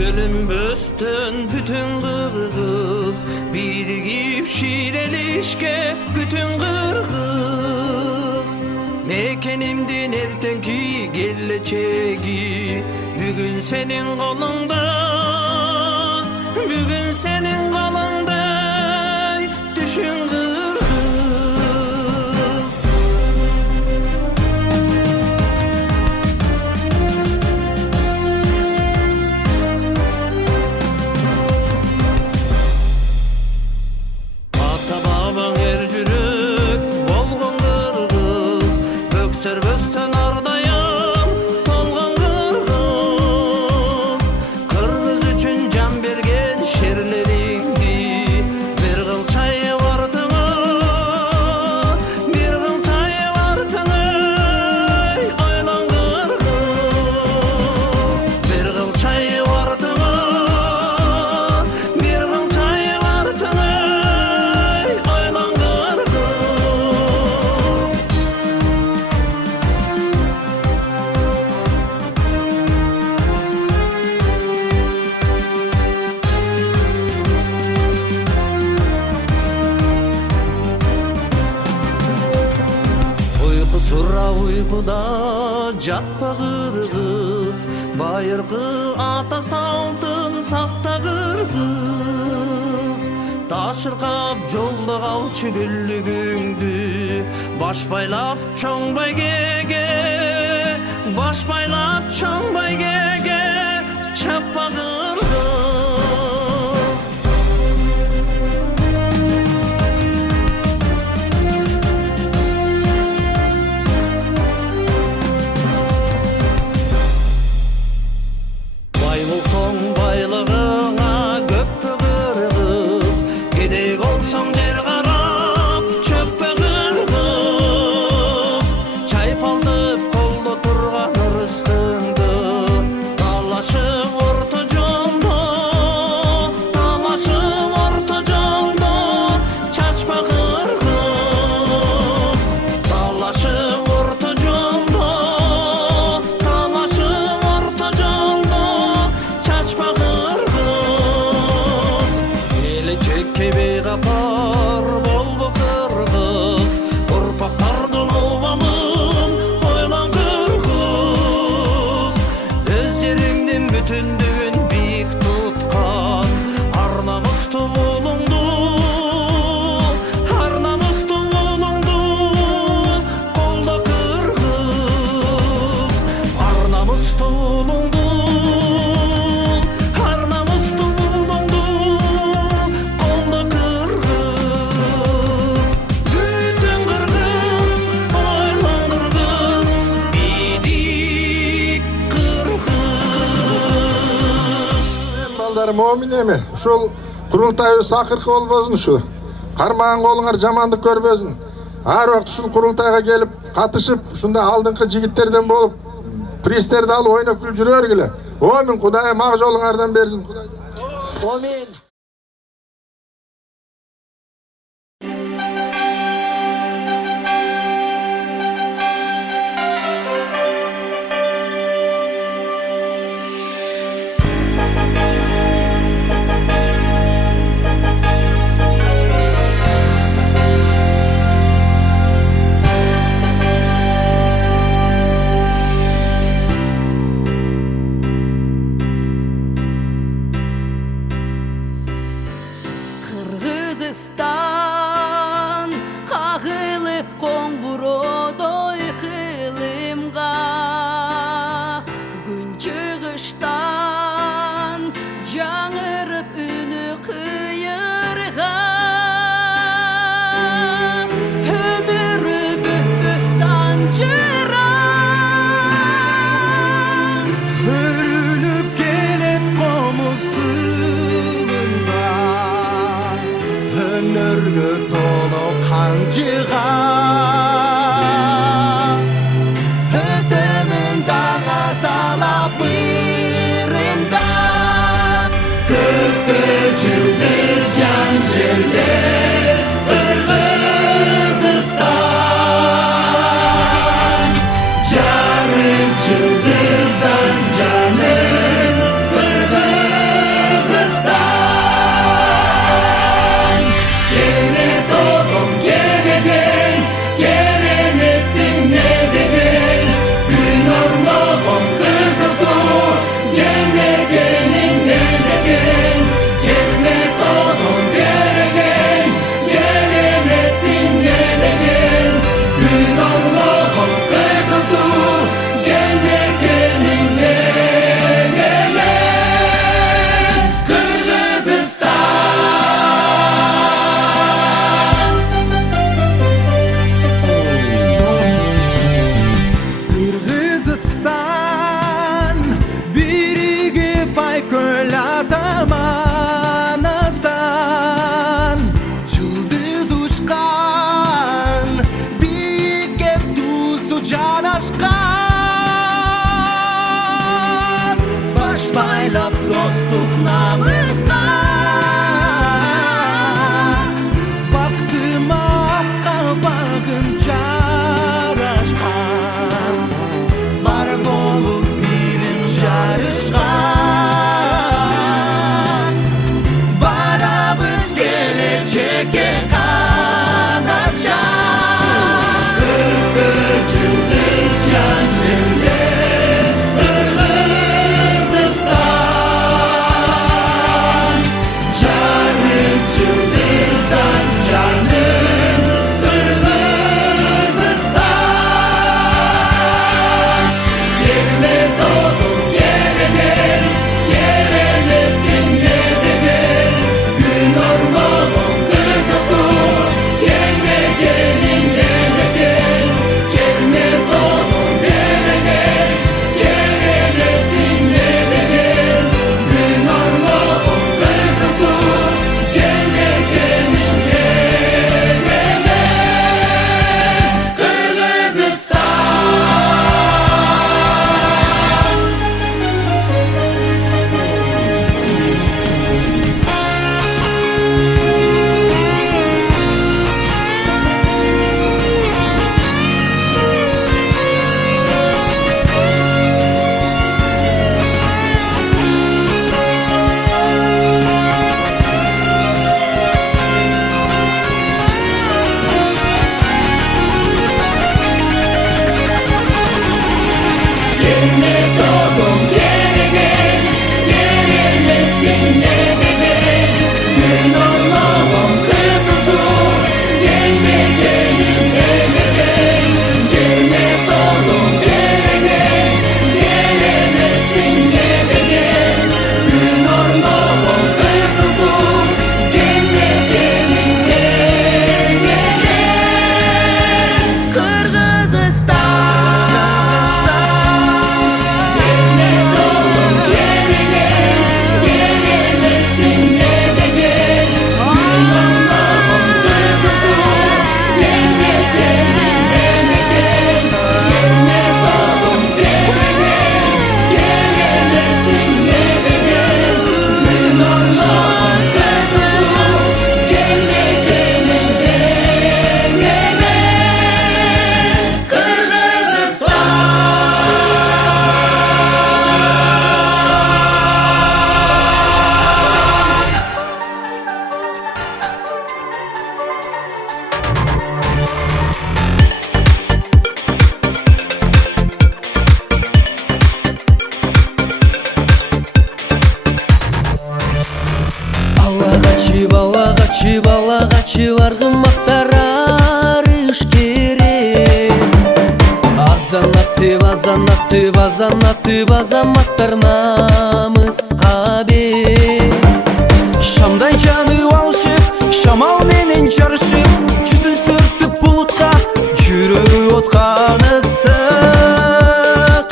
Bölünböstün bütün kırgız, birigip şirelişke bütün kırgız. Mekenimdin ertenki geleceği, bugün senin kolunda, bugün senin kolunda, düşün kırgız. Böstön ardayım tolgan kırgız, kırgız üçün can bergen şerleringdi. Bir kıl çay vartını, bir kıl çay vartını, oylan kırgız. Bir kıl çay vartını, bir kıl çay vartını, oylan kırgız. Sura uykuda jatpa kırgız, bayırkı ata saltın sakta kırgız. Taşırkap jolda kalçı güllügüңdü, baş baylap çoң baygege, baş baylap çoң baygege, çappa kırgız. Bolsoň baylığına gökpe kırgız, gedek olsoň jer karap çökpe kırgız. Çaypaldyp kolda turgan rızkыңды, talaşyp orta jolda, talaşyp orta jolda, çaçpa kırgız. Talaşyp orta jolda, talaşyp orta jolda, çaçpa kırgız. Gelecekke begapar bolbo kırgız, urpaktardyň obalyn oylan kırgız. Öz jeringdin bütündügün biyik tutkan, ar namusty bolуңду, ar namusty bolуңду kolda kırgız. Ar namusty bolуңду, ar namusty bolуңdu kolda kırgız. Bütün kırgız, oylan kırgız, bidik kırgız. Baldarım momin emi, uşul kurultayı sakırkı bolbosun şu. Karmağın kolungar jamandyk körbөsүn. Har wagt uşul kurultayga gelip katışıp, şunda aldыңкы jigitlerden bolup, prisтерди alıp oynap gül jürörgüle. Omin Kudayım ak jolunardan bersin. Amin. байлап достук намыста. Бактыма калбагын жарашкан, бар болуп билим жарышкан. Барабыз келечекке канатчан. Кыргыз жан жерде Кыргызстан, жарык жылдыздан жаным Кыргызстан. Келме додум керемет, керемет сенде деген, күн ормогон кызыктуу, келме келин деген. Келме додум керемет, керемет сенде деген, күн ормогон кызыктуу, келме келин деген. Кыргызстан. Келме додум кереген, керемет сенде деген, күн ормогон кызыктуу, келме келин деген. Келме додум кереген, керемет сенде деген, күн ормогон кызыктуу, келме келин деген. Кыргызстан. Балагачы баргын мактарар иш керек. Азанатып азаматтар намыска бек. Шамдай жанып алышып, шамал менен жарышып, жүзүн сүртүп булутка, жүрөгү откан ысык.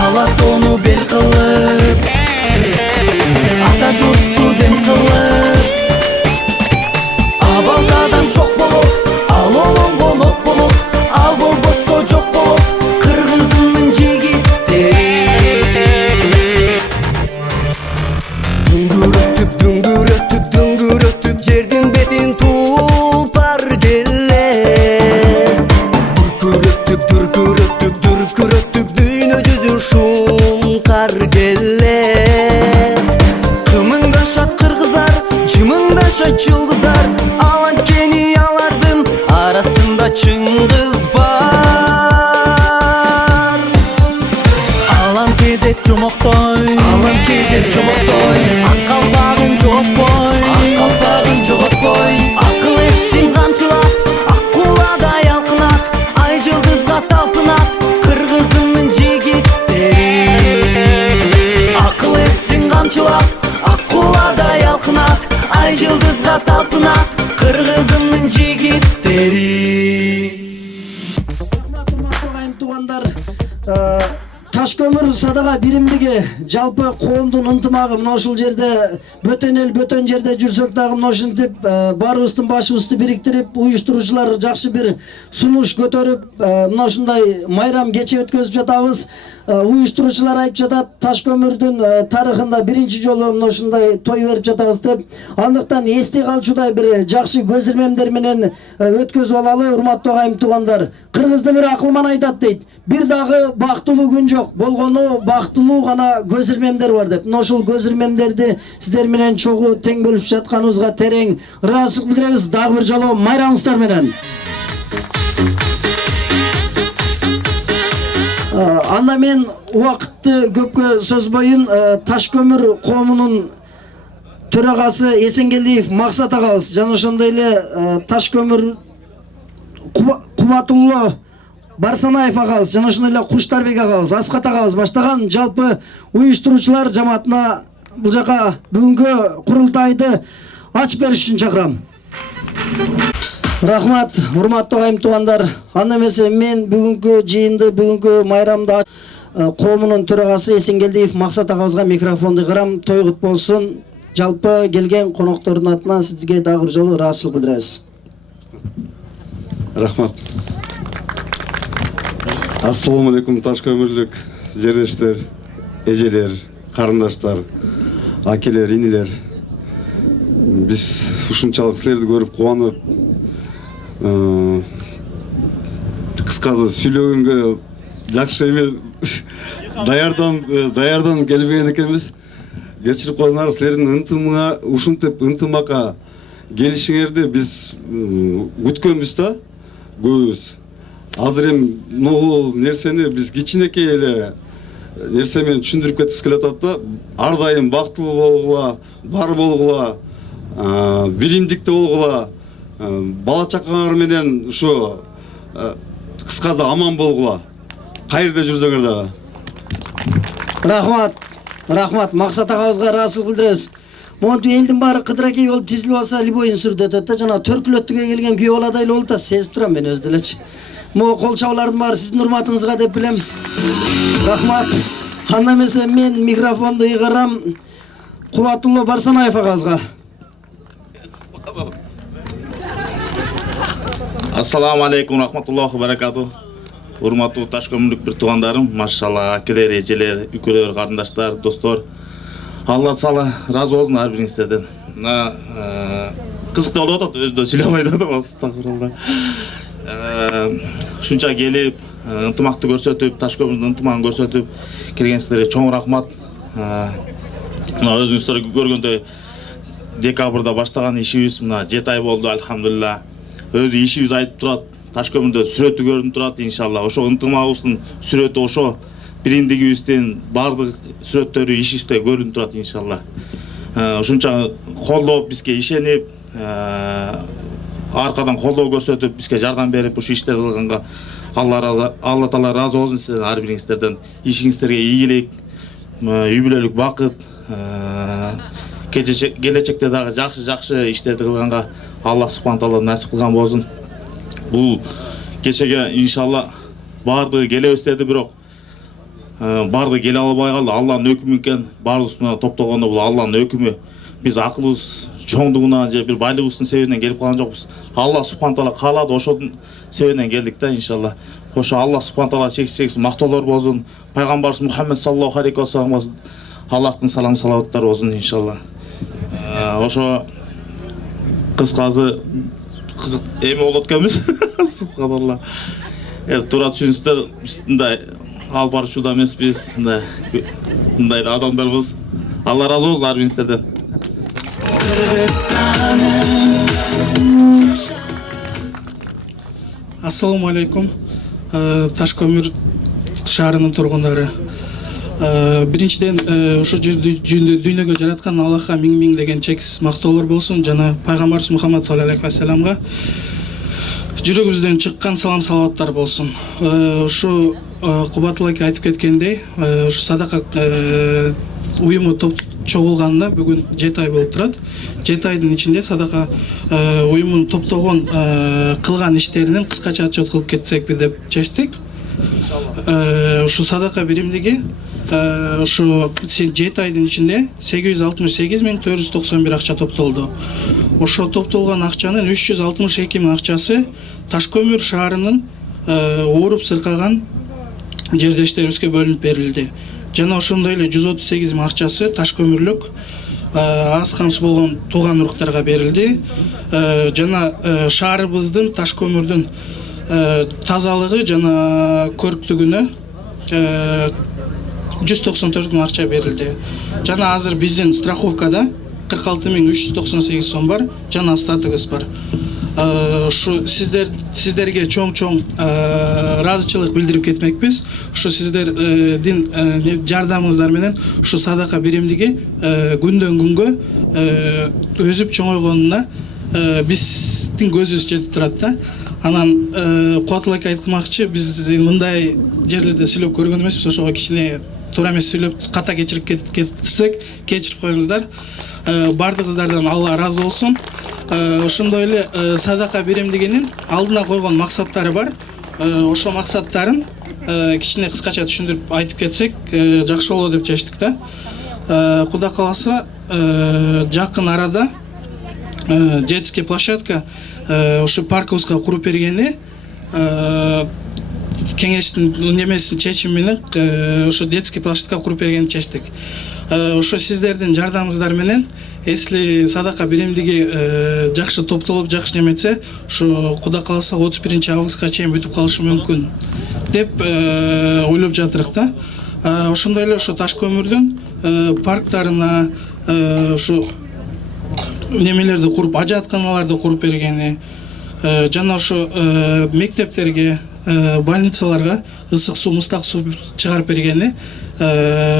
Ала тону бел кылып, ата журтту дем кылып, абалдадан шок болуп, ал олонгон от болуп, ал болбосо жок болуп, кыргызымдын жигиттери. Дүңгүрөтүп жердин бетин тулпар келет. Дүркүрөтүп дүйнө жүзүн шумкар келет. Кымыңдашат кыргыздар, жымыңдашат жылдыздар, ал анткени алардын арасында чыңгыз бар. Алан кезет жомоктой, ак калпагын жоготпой, акыл эсин камчылап, ак кууладай алкынат, ай жылдызга талпынат, кыргызымдын жигиттери. Акыл эсин камчылап, ак кууладай алкынат, ай жылдызга талпынат, кыргызымдын жигиттери. Таш көмүр садака биримдиги жалпы коомдун ынтымагы мына ушул жерде бөтөн эл бөтөн жерде жүрсөк дагы мына ушинтип баарыбыздын башыбызды бириктирип уюштуруучулар жакшы бир сунуш көтөрүп мына ушундай майрам кече өткөзүп жатабыз. Уюштуруучулар айтып жатат Таш көмүрдүн тарыхында биринчи жолу мына ушундай той берип жатабыз деп. Андыктан эсте калчудай бир жакшы көз ирмемдер менен өткөзүп алалы, урматтуу агайым туугандар. Кыргызда бир акылман айтат дейт. Бир дагы бактылуу күн жок, болгону бактылуу гана көз ирмемдер бар деп. Мына ушул көз ирмемдерди сиздер менен чогуу тең бөлүп жатканыбызга терең ыраазычылык билдиребиз. Дагы бир жолу майрамыңыздар менен. Анда мен убакытты көпкө созбойын, Таш көмүр коомунун төрагасы Эсенгелдиев Максат агабыз жана ошондой эле Таш көмүр Кубатулло Барсанаев агабыз жана ошондой эле Куштарбек агабыз, Аскат агабыз баштаган жалпы уюштуруучулар жамаатына бул жака бүгүнкү курултайды ачып бериш үчүн чакырам. Рахмат, урматтуу агайым туугандар. Анда эмесе мен бүгүнкү жыйынды, бүгүнкү майрамды коомунун төрагасы Эсенгелдиев Максат агабызга микрофонду кырам. Той кут болсун. Жалпы келген коноктордун атынан сизге дагы бир жолу ыраазычылык билдиребиз. Рахмат. Ассаламу алейкум, Таш көмүрлүк жерлештер, эжелер, карындаштар, акелер, инилер. Биз ушунчалык силерди көрүп кубанып, кыскасы сүйлөгөнгө жакшы эмес даярданып келбеген экенбиз. Кечирип коюңар, силердин ушинтип ынтымакка келишиңерди биз күткөнбүз да, көбүбүз. Азыр эми могул нерсени биз кичинекей эле нерсе менен түшүндүрүп кеткибиз келип атат да. Ар дайым бактылуу болгула, бар болгула, биримдикте болгула, бала чакаңар менен ушу кыскасы аман болгула. Кайерде жүрсөңөр дагы. Рахмат, Максат агабызга ыраазычылык билдиребиз. Монтип элдин баары кыдыракей болуп тизилип алса, любойун сүрдөтөт да, жана төркүлөттүгө келген күйөө баладай эле болот да, сезип турам мен өзү делечи. Могу кол чабуулардын баары сиздин урматыңызга деп билем. Рахмат. Анда эмесе мен микрофонду ыйгарам Кубатулло Барсанаев агабызга. Ассаламу алейкум, рахматуллахи баракату. Урматтуу Таш көмүрлүк бир туугандарым, машалла, акелер, эжелер, үкөлөр, карындаштар, достор. Алла таала разы болсун ар бириңиздерден. Мына кызыктуу болуп атат, өзү да сүйлөй албай атам, астагфирулла. Ушунча келип, ынтымакты көрсөтүп, Таш көмүрдүн ынтымагын көрсөтүп келгенсиздерге чоң рахмат. Мына өзүңүздөр көргөндөй декабрда баштаган ишибиз мына 7 ай болду, альхамдулилла. Өзү ишибиз айтып турат, Таш көмүрдө сүрөтү көрүнүп турат, иншалла. Ошо ынтымагыбыздын сүрөтү, ошо биримдигибиздин бардык сүрөттөрү ишибизде көрүнүп турат, иншалла. Ушунча колдоп, бизге ишенип, аркадан колдоо көрсөтүп, бизге жардам берип, ушу иштерди кылганга Алла таала разы болсун сиздерден, ар бириңиздерден. Ишиңиздерге ийгилик, үй бүлөлүк бакыт, келечекте дагы жакшы иштерди кылганга Алла субхан таала насип кылган болсун. Бул кечеге иншалла бардыгы келебиз деди, бирок бардыгы келе албай калды. Алланын өкүмү экен, баарыбыз менен топтогондо бул Алланын өкүмү. Биз акылыбыз чоңдугунан же бир байлыгыбыздын себебинен келип калган жокпуз. Алла субхан таала каалады, ошонун себебинен келдик да, иншалла. Ошо Алла субхан таала чексиз мактоолор болсун. Пайгамбарыбыз Мухаммед саллаллаху алейхи вассаламга Аллахтын салам салаваттары болсун, иншалла. Ошо кыскасы эми болот экенбиз. Субханалла. Туура түшүнүңүздөр, биз мындай алып баруучуда эмеспиз, мындай адамдарбыз. Алла разы болсун ар бириңиздерден. Ассаламу алейкум, Таш көмүр шаарынын тургундары. Биринчиден ошо жерди дүйнөгө жараткан Аллахка миң деген чексиз мактоолор болсун, жана пайгамбарыбыз Мухаммад саллаллаху алейхи вассаламга жүрөгүбүздөн чыккан салам салаваттар болсун. Ушу Кубатул аке айтып кеткендей, ушу садака уюму чогулганына бүгүн 7 ай болуп турат. 7 айдын ичинде садака уюмун топтогон кылган иштеринин кыскача отчет кылып кетсекпи деп чечтик. Ушу садака биримдиги ушу 7 айдын ичинде 868.491 акча топтолду. Ошо топтолгон акчанын 362.000 акчасы Таш көмүр шаарынын ооруп сыркаган жердештерибизге бөлүнүп берилди. Жана ошондой эле 138.000 акчасы Таш көмүрлүк аз камсыз болгон тууган уруктарга берилди. Жана шаарыбыздын Таш көмүрдүн тазалыгы жана көрктүгүнө 194.000 акча берилди. Жана азыр биздин страховкада 46.398 сом бар, жана остатыгыбыз бар. Ушу сиздерге чоң ыраазычылык билдирип кетмекпиз. Ушу сиздердин жардамыңыздар менен ушу садака биримдиги күндөн күнгө өсүп чоңойгонуна биздин көзүбүз жетип турат да. Анан Кубатулла ака айткымакчы, биз мындай жерлерде сүйлөп көргөн эмеспиз, ошого кичине туура эмес сүйлөп ката кечирип кетсек, кечирип коюңуздар. Бардыгыңыздардан Алла ыраазы болсун. Ошондой эле садака биримдигинин алдына койгон максаттары бар. Ошо максаттарын кичине кыскача түшүндүрүп айтып кетсек жакшы болот деп чечтик да. Кудай кааласа жакын арада детский площадка ушу паркыбызга куруп бергени кеңештин немесин чечими менен ушу детский площадка куруп бергенин чечтик. Ошо сиздердин жардамыңыздар менен если садака биримдиги жакшы топтолуп жакшы неметсе, ушу Кудай кааласа 31 августка чейин бүтүп калышы мүмкүн деп ойлоп жатырык да. Ошондой эле ошо Таш көмүрдүн парктарына ушу немелерди куруп, ажатканаларды куруп бергени, жана ошо мектептерге, больницаларга ысык суу, мустак суу чыгарып бергени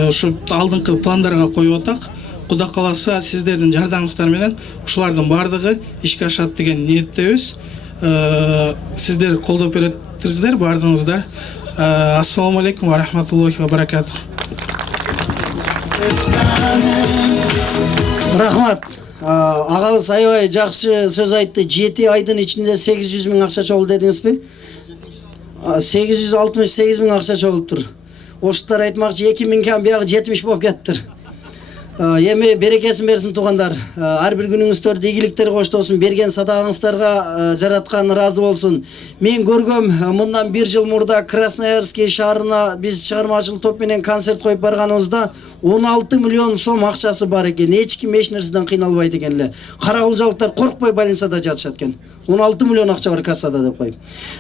ушу алдыңкы пландарга коюп атак. Кудай кааласа сиздердин жардамыңыздар менен ушулардын баардыгы ишке ашат деген ниеттебиз. Сиздер колдоп бересиздер баардыгыңыздар. Ассаламу алейкум ва рахматуллахи ва баракатух. Рахмат. Агабыз аябай жакшы сөз айтты. 7 айдын ичинде 800.000 акча чогулду дедиңизби? 868.000 акча чогулуптур. Оштар айтмакчы 2000 биягы 70 болуп кеттир. Эми берекесин берсин туугандар. Ар бир күнүңүздөрдө ийгиликтер коштосун, берген садагаңыздарга жараткан ыраазы болсун. Мен көргөм, мындан 1 жыл мурда Красноярский шаарына биз чыгармачылык топ менен концерт коюп барганыбызда 16 миллион сом акчасы бар экен. Эч ким эч нерседен кыйналбайт экен эле. Каракулжалыктар коркпой больницада жатышат экен. 16 миллион акча бар кассада деп коюп.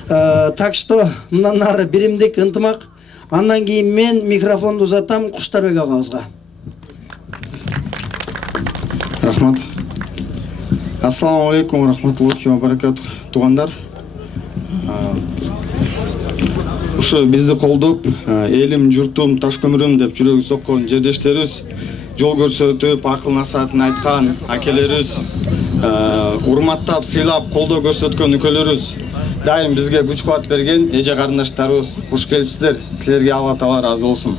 Так что мындан ары биримдик ынтымак. Андан кийин мен микрофонду узатам Куштарбек агабызга. Рахмат. Ассаламу алейкум ва рахматуллахи ва баракатух. Туугандар, ушу бизди колдоп, элим, журтум, Таш көмүрүм деп жүрөгү соккон жердештерибиз, жол көрсөтүп, акыл насаатын айткан акелерибиз, урматтап, сыйлап, колдоо көрсөткөн үкөлөрүбүз, дайым бизге күч кубат берген эже карындаштарыбыз, куш келипсиздер. Силерге Алла Таала ыраазы болсун.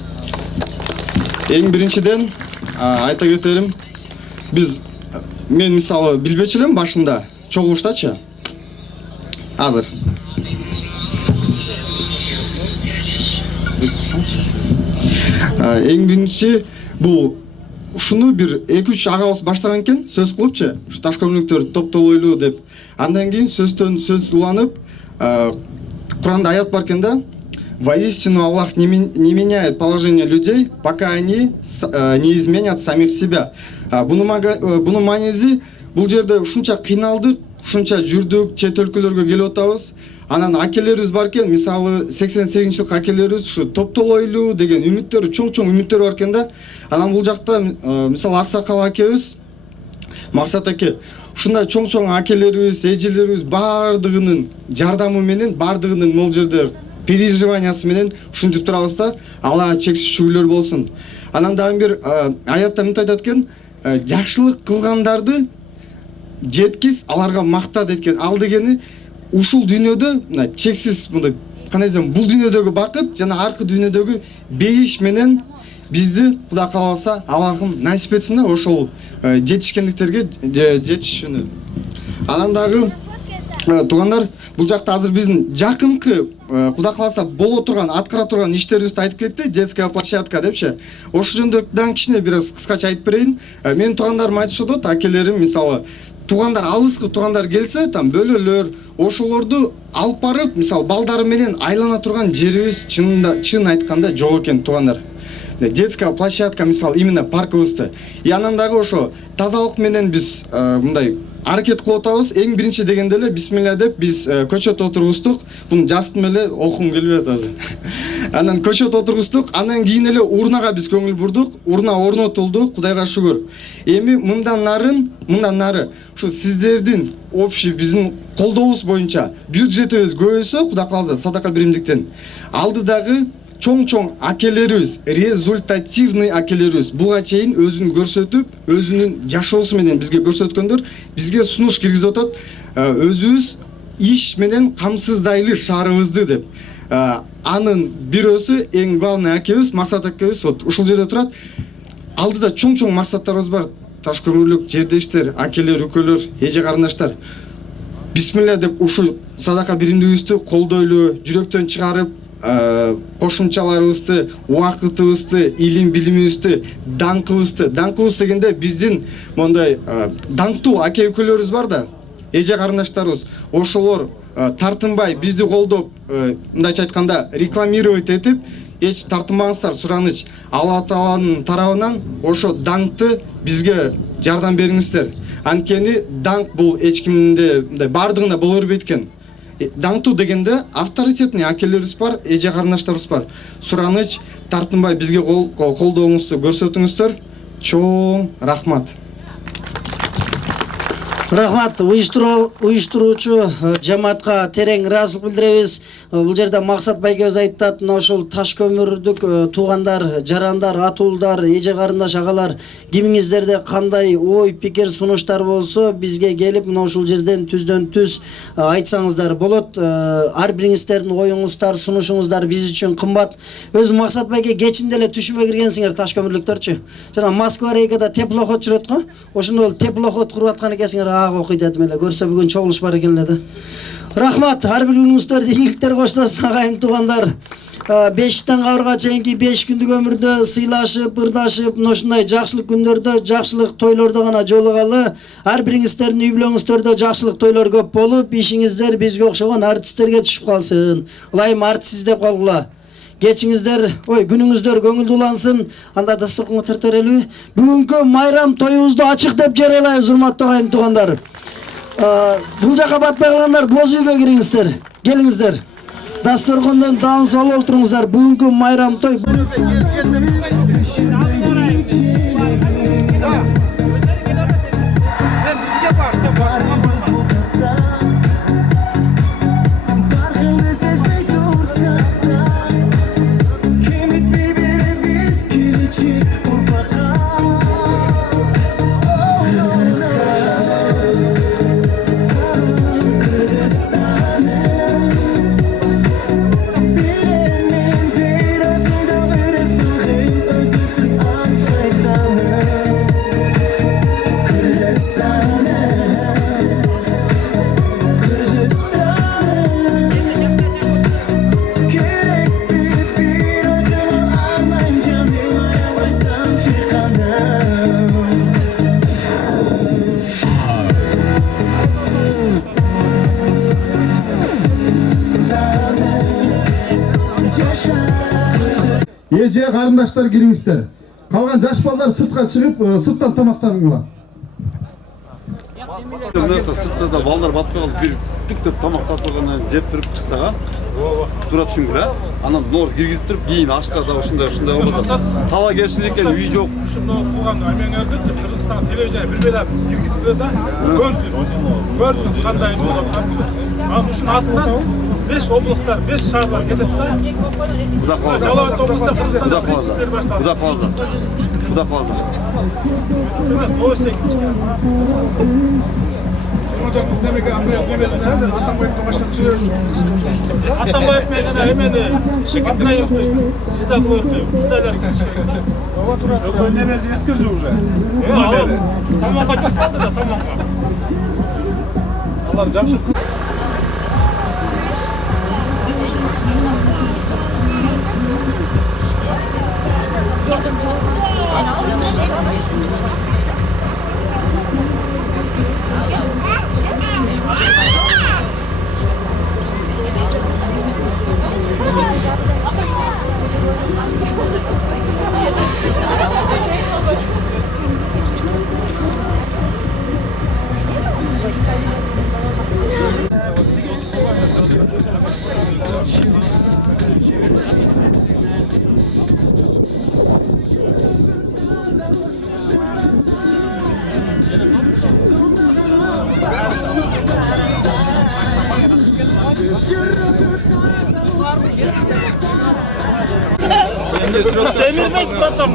Эң биринчиден айта кетерим, мен мисалы билбечү элем башында чогулуштачы. Азыр. Эң биринчи бул ушуну бир 2-3 агабыз баштаган экен, сөз кылыпчы. Ушу Таш көмүрлүктөр топтолойлу деп. Андан кийин сөздөн сөз уланып, Куранда аят бар экен да: «Воистину Аллах не меняет положение людей, пока они не изменят самих себя». Bunun манизи бул жерде ушунча кыйналдык, ушунча жүрдүк, чет өлкөлөргө келип атабыз. Анан акелерибиз бар экен, мисалы 88-жылкы акелерибиз ушу топтолойлу деген үмүттөрү, чоң үмүттөрү бар экен да. Анан бул жакта мисалы Аксакал акебиз, Максат аке, ушундай чоң акелерибиз, эжелерибиз бардыгынын жардамы менен, бардыгынын могул жерде переживаниясы менен ушинтип турабыз да. Аллага чексиз шүгүрлөр болсун. Анан дагы бир аятта мынтип айтат экен: жакшылык кылгандарды жеткиз, аларга макта деткен. Ал дегени ушул дүйнөдө мына чексиз мындай кандай десем, бул дүйнөдөгү бакыт жана аркы дүйнөдөгү бейиш менен бизди Кудай кааласа Аллахым насип этсин да ошол жетишкендиктерге жетишүүнү. Анан дагы туугандар, бул жакта азыр биздин жакынкы Кудай кааласа боло турган, аткара турган иштерибизди айтып кетти, детская площадка депчи. Ошол жөнүндө дагы кичине бир аз кыскача айтып берейин. Менин туугандарым айтышат, акелерим, мисалы, туугандар алыскы туугандар келсе, там бөлөлөр, ошолорду алып барып, мисалы, балдары менен айлана турган жерибиз чын айтканда жок экен, туугандар. Детская площадка, мисалы, именно паркыбызды. И анан дагы ошо тазалык менен биз мындай аракет кылып атабыз. Эң биринчи дегенде эле бисмилля деп биз көчөт отургуздук. Буну жаздым эле, окугум келбей атат азыр. Анан көчөт отургуздук, андан кийин эле урнага биз көңүл бурдук. Урна орнотулду, Кудайга шүгүр. Эми мындан нары ушу сиздердин общий биздин колдообуз боюнча бюджетибиз көбөйсө, Кудай кааласа садака биримдиктен алдыдагы чоң акелерибиз, результативный акелерибиз буга чейин өзүн көрсөтүп, өзүнүн жашоосу менен бизге көрсөткөндөр, бизге сунуш киргизип атат, өзүбүз иш менен камсыздайлы шаарыбызды деп. Анын бирөөсү эң главный акебиз, Максат акебиз вот ушул жерде турат. Алдыда чоң максаттарыбыз бар. Таш көмүрлүк жердештер, акелер, үкөлөр, эже карындаштар. Бисмилля деп ушул садака биримдигибизди колдойлу, жүрөктөн чыгарып, кошумчаларыбызды, убакытыбызды, илим билимибизди, даңкыбыз дегенде биздин мондай даңктуу аке өкөлөрүбүз бар да, эже карындаштарыбыз, ошолор тартынбай бизди колдоп, мындайча айтканда рекламировать этип, эч тартынбаңыздар, сураныч Алла Тааланын тарабынан ошо даңкты бизге жардам бериңиздер. Анткени даңк бул эч кимде мындай бардыгында боло бербейт экен. Даңктуу дегенде авторитетный акелерибиз бар, эже карындаштарыбыз бар. Сураныч, тартынбай бизге колдооңузду көрсөтүңүздөр. Чоң рахмат. Рахмат, уюштуруучу жамаатка терең ыраазычылык билдиребиз. Бул жерде Максат байкебиз айтат, мына ошол таш көмүрдүк туугандар, жарандар, атуулдар, эже карындаш агалар, кимиңиздерде кандай ой, пикир, сунуштар болсо, бизге келип мына ушул жерден түздөн-түз айтсаңыздар болот. Ар бириңиздердин оюңуздар, сунушуңуздар биз үчүн кымбат. Өзү Максат байке кечинде эле түшүмө киргенсиңер таш көмүрлүктөрчү. Жана Москва рейкада теплоход жүрөт го. Ошондо теплоход куруп аткан экенсиңер. Окуйт этим эле, көрсө бүгүн чогулуш бар экен эле да. Рахмат, ар бир күнүңүздөрдү ийгиликтер коштосын агайын туугандар. 5-тен кабырга чейинки 5 күндүк өмүрдө сыйлашып, ырдашып, ушундай жакшылык күндөрдө, жакшылык тойлордо гана жолугалы. Ар бириңиздердин үй бүлөңүздөрдө жакшылык тойлор көп болуп, ишиңиздер бизге окшогон артисттерге түшүп калсын. Ылайым артист деп калгыла. Кечиңиздер, күнүңүздөр көңүлдүү улансын. Анда дасторконго төртөрөлүбү? Бүгүнкү майрам тоюбузду ачык деп жарыялайбыз, урматтуу агайым туугандар. Бул жака батпай калгандар боз үйгө кириңиздер. Келиңиздер. Дасторкондон даам сол олтуруңуздар. Бүгүнкү майрам той. Эже карындаштар кириңиздер. Калган жаш балдар сыртка чыгып, сырттан тамактаныңла. Сыртта да балдар батпай калып бир түктөп тамак татыргандан жеп туруп чыксага, тура түшүнгүлө. Анан нор киргизип туруп, кийин ашка да ушундай болот. Тала келишин экен, үй жок. Ушуну кылган эмеңерди Кыргызстан телевидение бир бела киргизип берди да. Көрдүм кандай болот. Анан ушунун артынан 5 областтар, 5 шаарлар кетет да. Куда калды? Жалал областта Кыргызстанда иштер башталды. Куда калды? Куда калды? Атамбаев менен эмени Шекетраевди сиз да көрдү. Ушундайлар киришкен. Ооба турат. Немеси эскирди уже. Тамакка чыкканды да тамакка. Алар жакшы Semirmez buradan.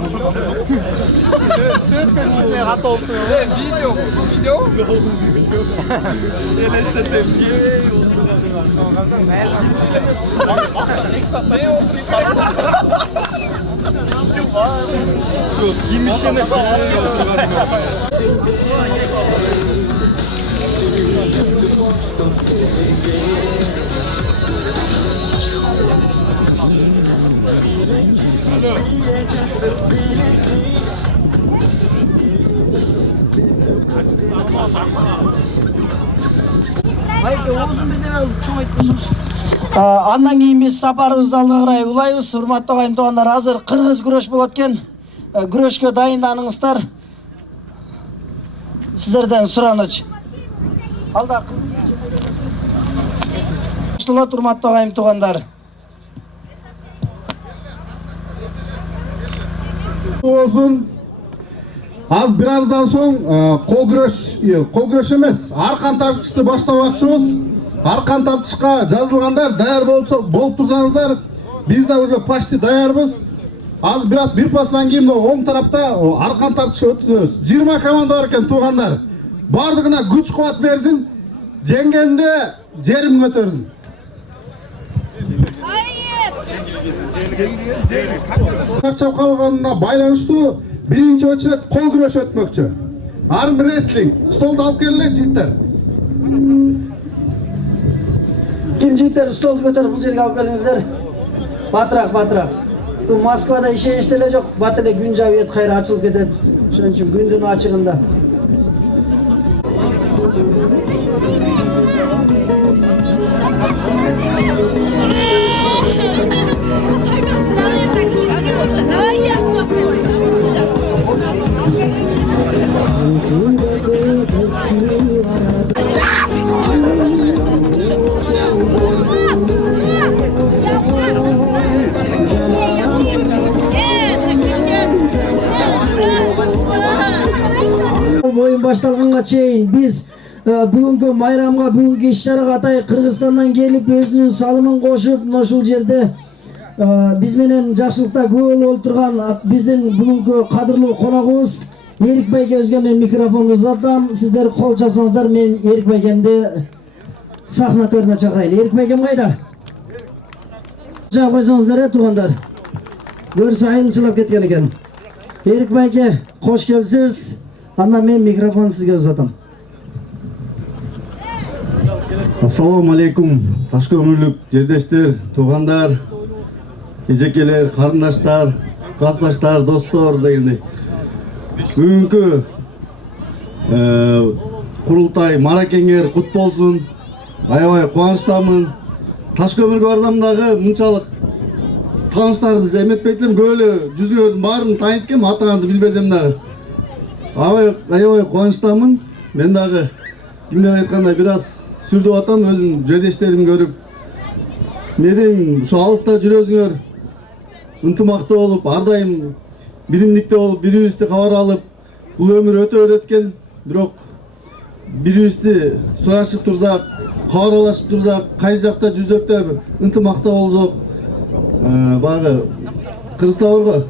Haydi oğuzun birden alıp çoğu etmiyorsunuz. Andan keyin biz saparыбызды алга карай улайбыз. Урматтуу агайым туугандар, азыр кыргыз күрөш болот экен. Күрөшкө дайынданыңыздар. Сиздерден сураныч. Алда кыздын кийимчилет урматтуу агайым туугандар. Olsun. Az birazdan soң kol күрөш эмес, аркан тартышты баштабакчыбыз. Аркан тартышка жазылгандар даяр болуп турсаңыздар, биз да уже почти даярбыз. Az biraz bir pasdan кийин оң тарапта аркан тартышы өткөзөбүз. 20 команда бар экен туугандар. Бардыгына күч кубат берсин, жеңгенде жерим көтөрсүн. Чарчап калганына байланыштуу биринчи очередь кол күрөш өтмөкчү. Арм рестлинг. Столду алып келгиле жигиттер. Ким жигиттер столду көтөрүп бул жерге алып келиңиздер. Батыраак. Бул Москвада ишенич деле жок. Бат эле күн жабыйт, кайра ачылып кетет. Ошон үчүн күндүн ачыгында. Oyun başlanganга чейин биз бүгүнкү майрамга, бүгүнкү иш-чарага атай Кыргызстандан келип өзүнүн салымын кошуп, ушул жерде биз менен жакшылыкта күбө болуп турган биздин бүгүнкү кадырлуу коногубуз Эрик байкебизге мен микрофонду узатам. Сиздер кол чапсаңыздар, мен Эрик байкемди сахна төрүнө чакырайын. Эрик байкем кайда? Жап койсоңуздар туугандар. Көрсө айылчылап кеткен экен. Эрик байке, кош келипсиз. Андан мен микрофон сизге узатам. Ассаламу алейкум, Ташкөмүрлүк жердештер, туугандар, эжекелер, карындаштар, классташтар, достор дегендей. Бүгүнкү курултай маракеңер куттуу болсун. Аябай кубанычтамын. Ташкөмүргө барсам дагы мынчалык тааныштарды эметпейт элем, көп эле жүзүңөрдүн баарын тааныйт экенмин, атыңарды билбесем дагы. Аябай кубанычтамын. Мен дагы кимдер айткандай бир аз сүрдөп атам, өзүм жердештеримди көрүп. Не дейм, ушу алыста жүрөсүңөр, ынтымактуу болуп, ар дайым биримдикте болуп, бири-бирибизди кабар алып, бул өмүр өтө берет экен. Бирок бири-бирибизди сурашып турсак, кабарлашып турсак, кайсы жакта жүрсөк да ынтымакта болсок, баягы Кыргызда барго.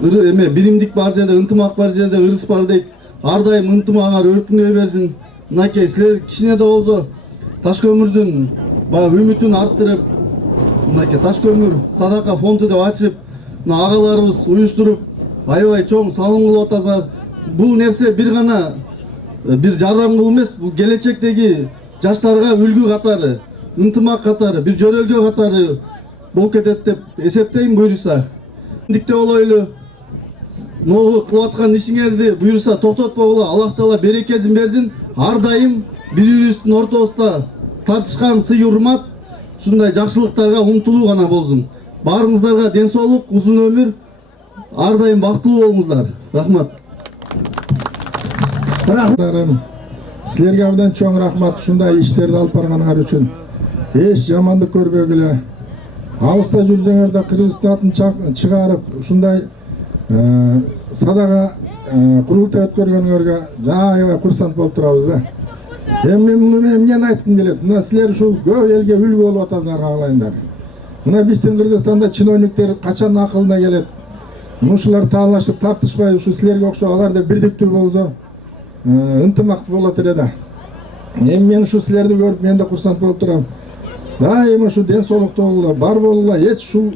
Биримдик бар жерде, ынтымак бар жерде ырыс бар дейт. Ар дайым ынтымагыңар өркүнөй берсин. Мынакей силер кичине да болсо Ташкөмүрдүн баягы үмүтүн арттырып, мынакей Ташкөмүр садака фонду деп ачып, агаларыбыз уюштуруп, аябай чоң салым кылып атасыздар. Бул нерсе бир гана бир жардам кылуу эмес, бул келечектеги жаштарга үлгү катары, ынтымак катары, бир жөрөлгө катары болуп кетет деп эсептейм. Буюрса дикте болойлу. Могу кылып аткан ишиңерди буюрса токтотпогула, Аллах Таала берекесин берсин. Ар дайым бири-бирибиздин ортосунда тартышкан сый урмат, ушундай жакшылыктарга умтулуу гана болсун. Баарыңыздарга ден соолук, узун өмүр, ар дайым бактылуу болуңуздар. Рахмат. Силерге абдан чоң рахмат ушундай иштерди алып барганыңар үчүн. эч жамандык көрбөгүлө. Алыста жүрсөңөр да Кыргызстандын чыгарып ушундай садага курултай өткөргөнүңөргө аябай курсант болуп турабыз да. Эми муну эмнени айткым келет? Мына силер ушул көп элге үлгү болуп атасыңар кагылайындар. Мына биздин Кыргызстанда чиновниктер качан акылына келет? Ушулар таалашып тартышпай ушу силерге окшоо алар да бирдиктүү болсо ынтымактуу болот эле да. Эми мен ушу силерди көрүп мен да курсант болуп турам. Дайыма ушу ден соолуктуу болула, бар болула, эч ушул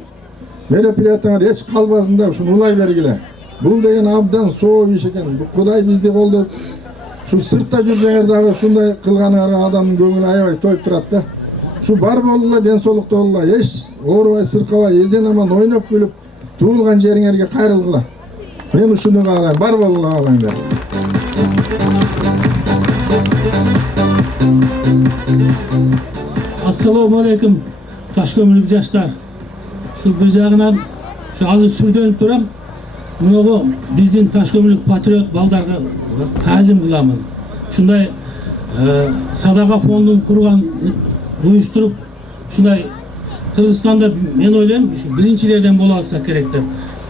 мероприятияңар эч калбасын да, ушуну улай бергиле. Бул деген абдан соо иш экен. Кудай бизди колдоп, ушу сыртта жүрсөңөр дагы ушундай кылганыңарга адамдын көңүлү аябай тоюп турат да. Ушу бар болула, ден соолуктуу болула, эч оорубай, сыркабай, эзен аман ойноп күлүп, туулган жериңерге кайрылгыла. Мен ушуну каалайм, бар болула каалайм. Assalamu alaikum Taşkömürlük жаштар. Şu bir жагынан şu azır сүрдөнүп турам. Мунугу биздин Taşkömürlük патриот балдарга таазим кыламын. Шундай садака фондун курган уюштуруп, шундай Кыргызстанда мен ойлойм, şu биринчилерден боло алса керек деп.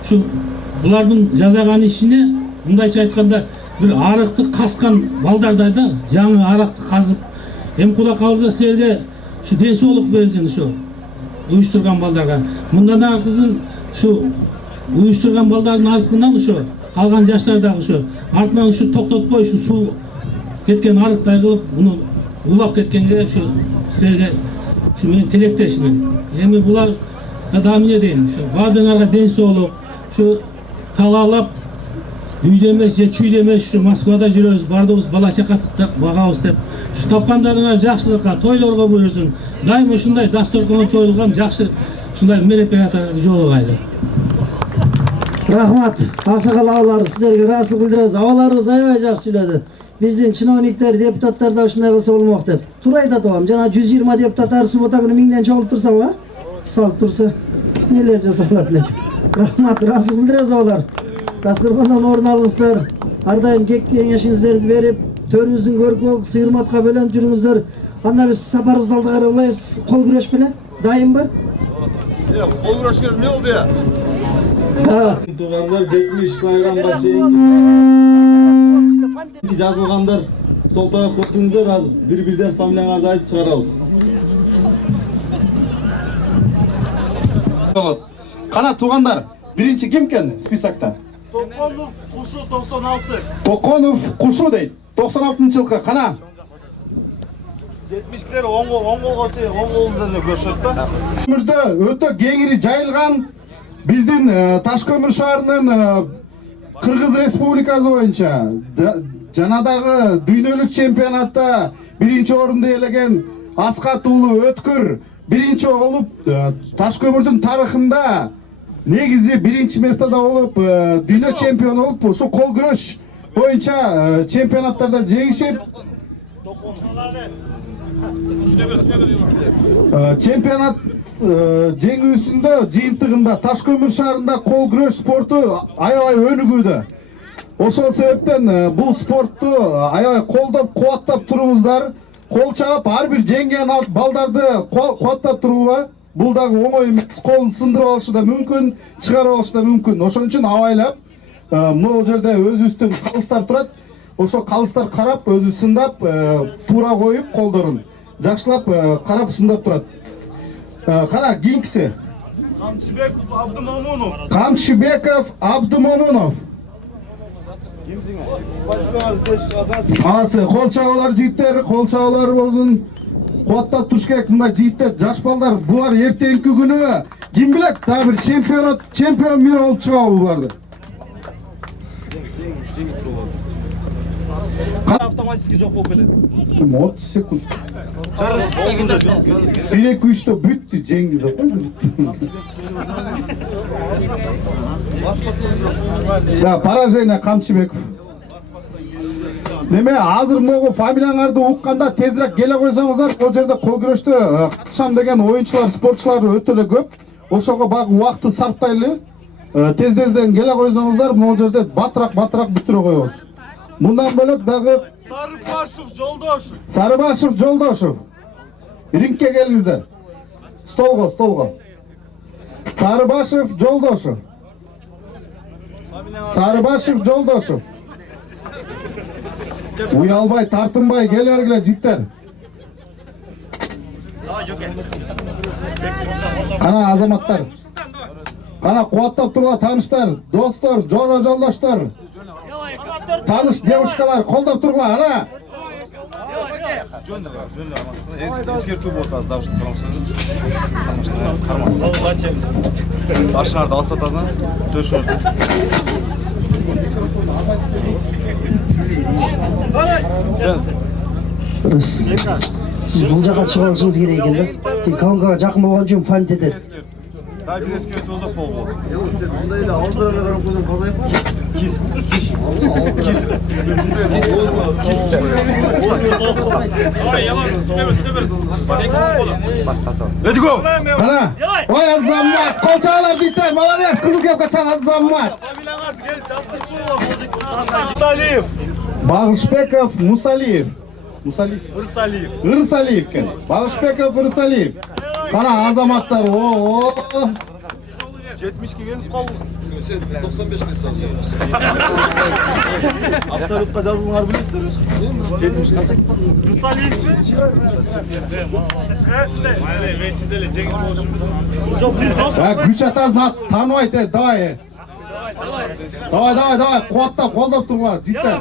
Şu булардын жасаган ишине мындайча айтканда bir арыкты каскан балдардай да, жаңы аракты казып, эми Кудай калса силерге şu ден соолук берсин şu уюштурган балдарга. Мындан аркысын şu уюштурган балдардын аркынан şu калган жаштар дагы şu артынан şu токтотпой şu суу кеткен арыктай кылып, муну улап кеткенге şu силерге şu менин тилектешмин. Эми булар да эмне дейм, şu баардыгыңарга ден соолук, şu талаалап үйдө эмес же чүйдө эмес şu Москвада жүрөбүз, бардыгыбыз бала чака багабыз деп. Şu тапкандарыңар жакшылыкка, тойлорго буйрсун. Дайыма ушундай дасторконго чоюлган жакшы ушундай мероприятия жолугайлы. Рахмат. Асыгал агалар сиздерге ыраазычылык билдиребиз. Агаларыбыз аябай жакшы сүйлөдү. Биздин чиновниктер, депутаттар да ушундай кылса болмок деп. Туура айтат атам. Жана 120 депутат ар суббота күнү 1000ден чогулуп турса ба? Салып турса нелер жасалат элек. Рахмат, ыраазычылык билдиребиз агалар. Дасторкондон орун алыңыздар. Ар дайым кек кеңешиңиздерди берип, төрүңүздүн көркү болуп, сыйырматка бөлөнүп жүрүңүздөр. Анда биз сапарыбызды алдыга карай кол күрөш беле? Дайымбы? Кол күрөшкө эмне болду я? Туугандар 70 айганга чейин жазылгандар сол тарапка өтүңүздөр, азыр бир-бирден фамилияңарды айтып чыгарабыз. Кана туугандар, биринчи ким экен списокто? Токонов Кушу 96. Токонов Кушу дейт. 96-жылкы кана? 70-лер оңголго чейин оңголдон эле көрүшөт да. Көмүрдө өтө кеңири жайылган биздин Ташкөмүр шаарынын Кыргыз Республикасы боюнча жана дагы дүйнөлүк чемпионатта биринчи орунду ээлеген Аскат уулу Өткүр биринчи болуп Ташкөмүрдүн тарыхында негизи биринчи местада болуп дүйнө чемпиону болуп ушу кол күрөш боюнча чемпионаттарда жеңишип чемпионат жеңүүсүндө жыйынтыгында Ташкөмүр шаарында кол күрөш спорту аябай өнүгүүдө. Ошол себептен бул спортту аябай колдоп кубаттап туруңуздар. Кол чаап ар бир жеңген балдарды кубаттап турууга. Бул дагы оңой эмес, колун сындырып алышы да мүмкүн, чыгарып алышы да мүмкүн. Ошон үчүн абайлап могул жерде өзүбүздүн калыстар турат. Ошо калыстар карап, өзү сындап, туура коюп колдорун жакшылап карап сындап турат. Кана кийинкиси. Камчыбеков Абдымомунов. Камчыбеков Абдымомунов. Молодцы, кол чабуулар жигиттер, кол чабуулар болсун. Кубаттап туруш керек мындай жигиттер, жаш балдар. Булар эртеңки күнү ким билет, дагы бир чемпион мир болуп чыгабы буларды. Автоматически жок болуп кетет. 30 секунд. 1-2-3'te бүттү жеңди деп. Да, поражение Камчыбеков. Неме, азыр могу фамилияңарды укканда тезирээк келе койсоңуздар, бул жерде кол күрөштө катышам деген оюнчулар, спортчулар өтө эле көп. Ошого багы убакытты сарптайлы. Тез-тезден келе койсоңуздар, бул жерде батыраак бүтүрө коебуз. Мындан бөлөк дагы Сарыбашев Жолдошев. Сарыбашев Жолдошев. рингке келиңиздер. Столго. Сарыбашев Жолдошев. Уялбай, тартынбай келе бергиле жигиттер. Кана азаматтар. Кана кубаттап турган тааныштар, достор, жора жолдоштор. Таныш девушкалар, колдоп тургула, ана. Ескертүү болот аз дабыш ашарды алыстатасың, төшөр. Siz бұл жаққа шығып алышыңыз керек екен да. Колонкаға жақын болған жөн фант етеді. Дай bir eskертүү озак болду. Онда эле алдыра эле карап койдум, казайып. Кис. Ой, ялан, силеберсиз. Let's go. Кана. Ой, Азамат, кол чабалар жигиттер, молодец, кызыл кепка чан Азамат. Мусалиев. Багышбеков Мусалиев. Ырсалиев екен. Багышбеков Ырсалиев. Кана азаматтар, о. 70-ке келип калдык. 95-ке чыгасың. Абсолютка жазылган билесиздер. 70 канча? Русалиев. Күч атасына таныбайт, давай. Давай, кубаттап, колдоп тургула, жигиттер.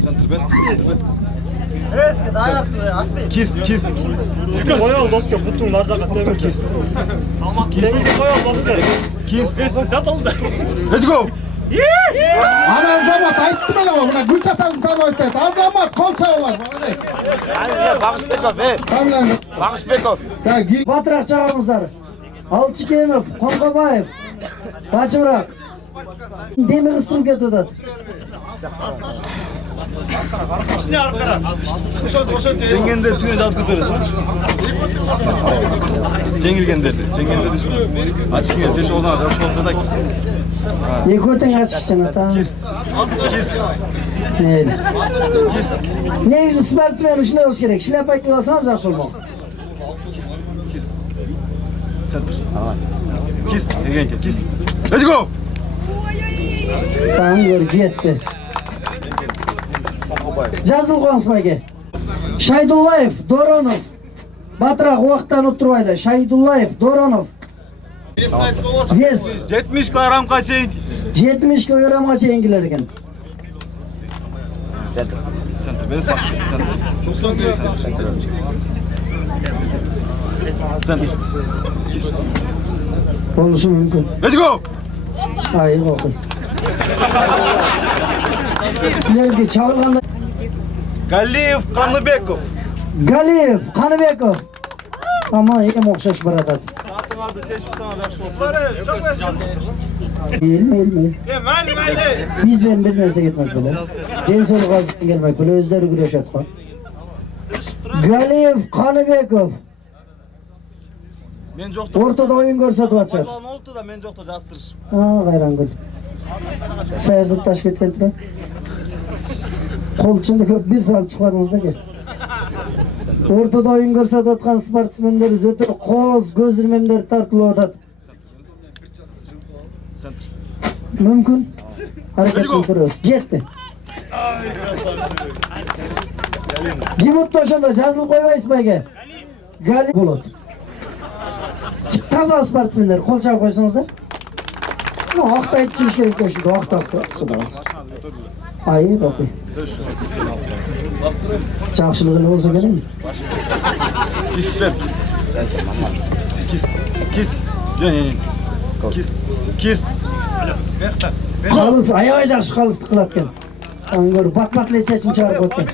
Центр бет. Кис. Коял доска бутун нардага темир. Кис. Коял доска. Кис. Let's go. Ана Азамат айттым эле го, мына күч атасын таныбайт. Азамат кол чабалар, молодец. Багышбеков. Батырақ жағыңыздар. Алчыкенов, Қонқабаев, Бачымырақ. Демir ыстырып кетіп жатады. Жеңгендер түне жазып көтересің. Жеңілгендерді үстіне. Ачкиңер, жеш олдан жабыш болып жатайық. Екі өтің ачкішін ата. Кис. Негізі спортсмен үшін өз керек. Шляпа киіп алсаң жақсы болмақ. Кис. Егенке, кис. Let's go! Tamam gör gitti. Жазыл қонысбайге. Шайдуллаев, Доронов. Батырақ уақыттан ұттырбайлы. Шайдуллаев, Доронов. Вес. 70 килограммға чейін. 70 килограммға чейін келер екен. Центр, без факты. Центр. Кис. Болушы мүмкін. Let's go! Ай, оқыл. Сілерге чабылғанда... Галиев, Қаныбеков. Ama ем оқшаш баратады. Саатыңарды тешіп саңар жақшы болды. Ел. Бізден бір нәрсе кетмек біле. Ден солы қазықтан келмек біле, өздері күрешет қой. Галиев, Қаныбеков. Ортада ойын көрсетіп атшар. Oldu da men жоқта жастырыш. Қайран гүл. Саясатта ашып кеткен тұра. Қол ұшында көп бір салып шықпадыңызда ке. Ортада ойын көрсетіп атқан спортсмендер өте қоз, көз ірмемдер тартылып атады. Мүмкін. Hareket ediyoruz. Gitti. Gimutlu şunda жазылып қоймайсыз ба еге? Галиев Болот. Таза спортсмендер, қол шабып қойсаңыздар. Уақыт айтып жүріш керек көшінде, уақыт асып. Ай, оқи. Жақшылығын болса керек mi? Кис. Қалыс, аябай жақшы қалыстық қылады екен. Аңгөр бат-бат лечесін шығарып өткен.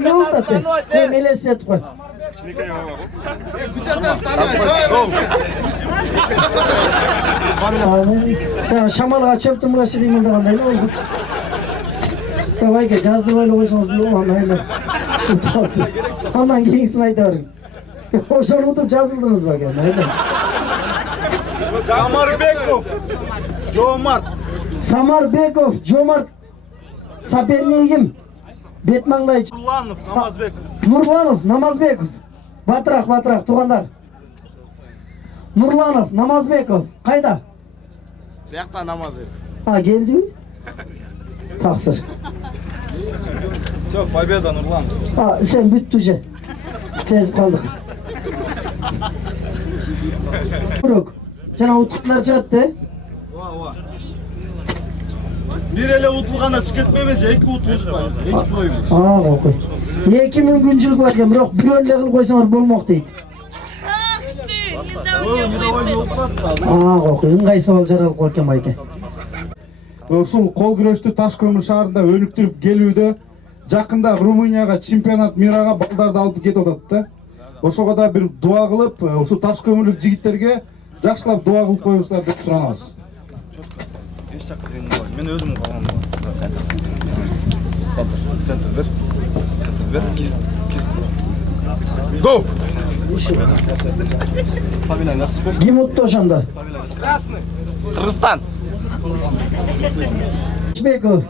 Ne oldu? Melez et koy. Şamalga çöptüm burası deyim ondan ne oldu? Vay ki jazdırmayla koysanız ne olur anlayın. Utansız. Ondan giyinsin ayda varın. O şunu unutup жазылдınız bak yani. Самарбеков, Жомарт. Самарбеков, Жомарт. Сопернигі кім? Бет маңдай. Нурланов, Намазбеков. Нурланов, Намазбеков. Батырақ, туғандар. Нурланов, Намазбеков. Қайда? Бияқта Намазбеков. Келді ме? Тақсыр. Все, победа, Нурланов. Сен бүтті же. Сезіп қалдық. Көрек. Жана ұтқындар жатты. Bir ele utulğanda çıkartmamız, iki utuluş var. İki koymuş. Qo'y. 2 мүмкіншілік бар екен, бірақ бір өлі қылып қойсаңар болмақ дейді. Qo'y, ыңғай сауал жаралып қойкен байке. Ушул кол күрөштү Таш көмүр шаарында өнүктүрүп келүүдө жакында Румынияга чемпионат мирага балдарды алып кетип атат да. Ошого да бир дуа кылып, ушул Таш көмүрлүк жигиттерге жакшылап дуа кылып коюңуздар деп суранабыз. Men özüm kalan var. Center ver. Kist. Go! Familia nasıl? Kim uttu ошондо? Kırgızstan. Чбеков.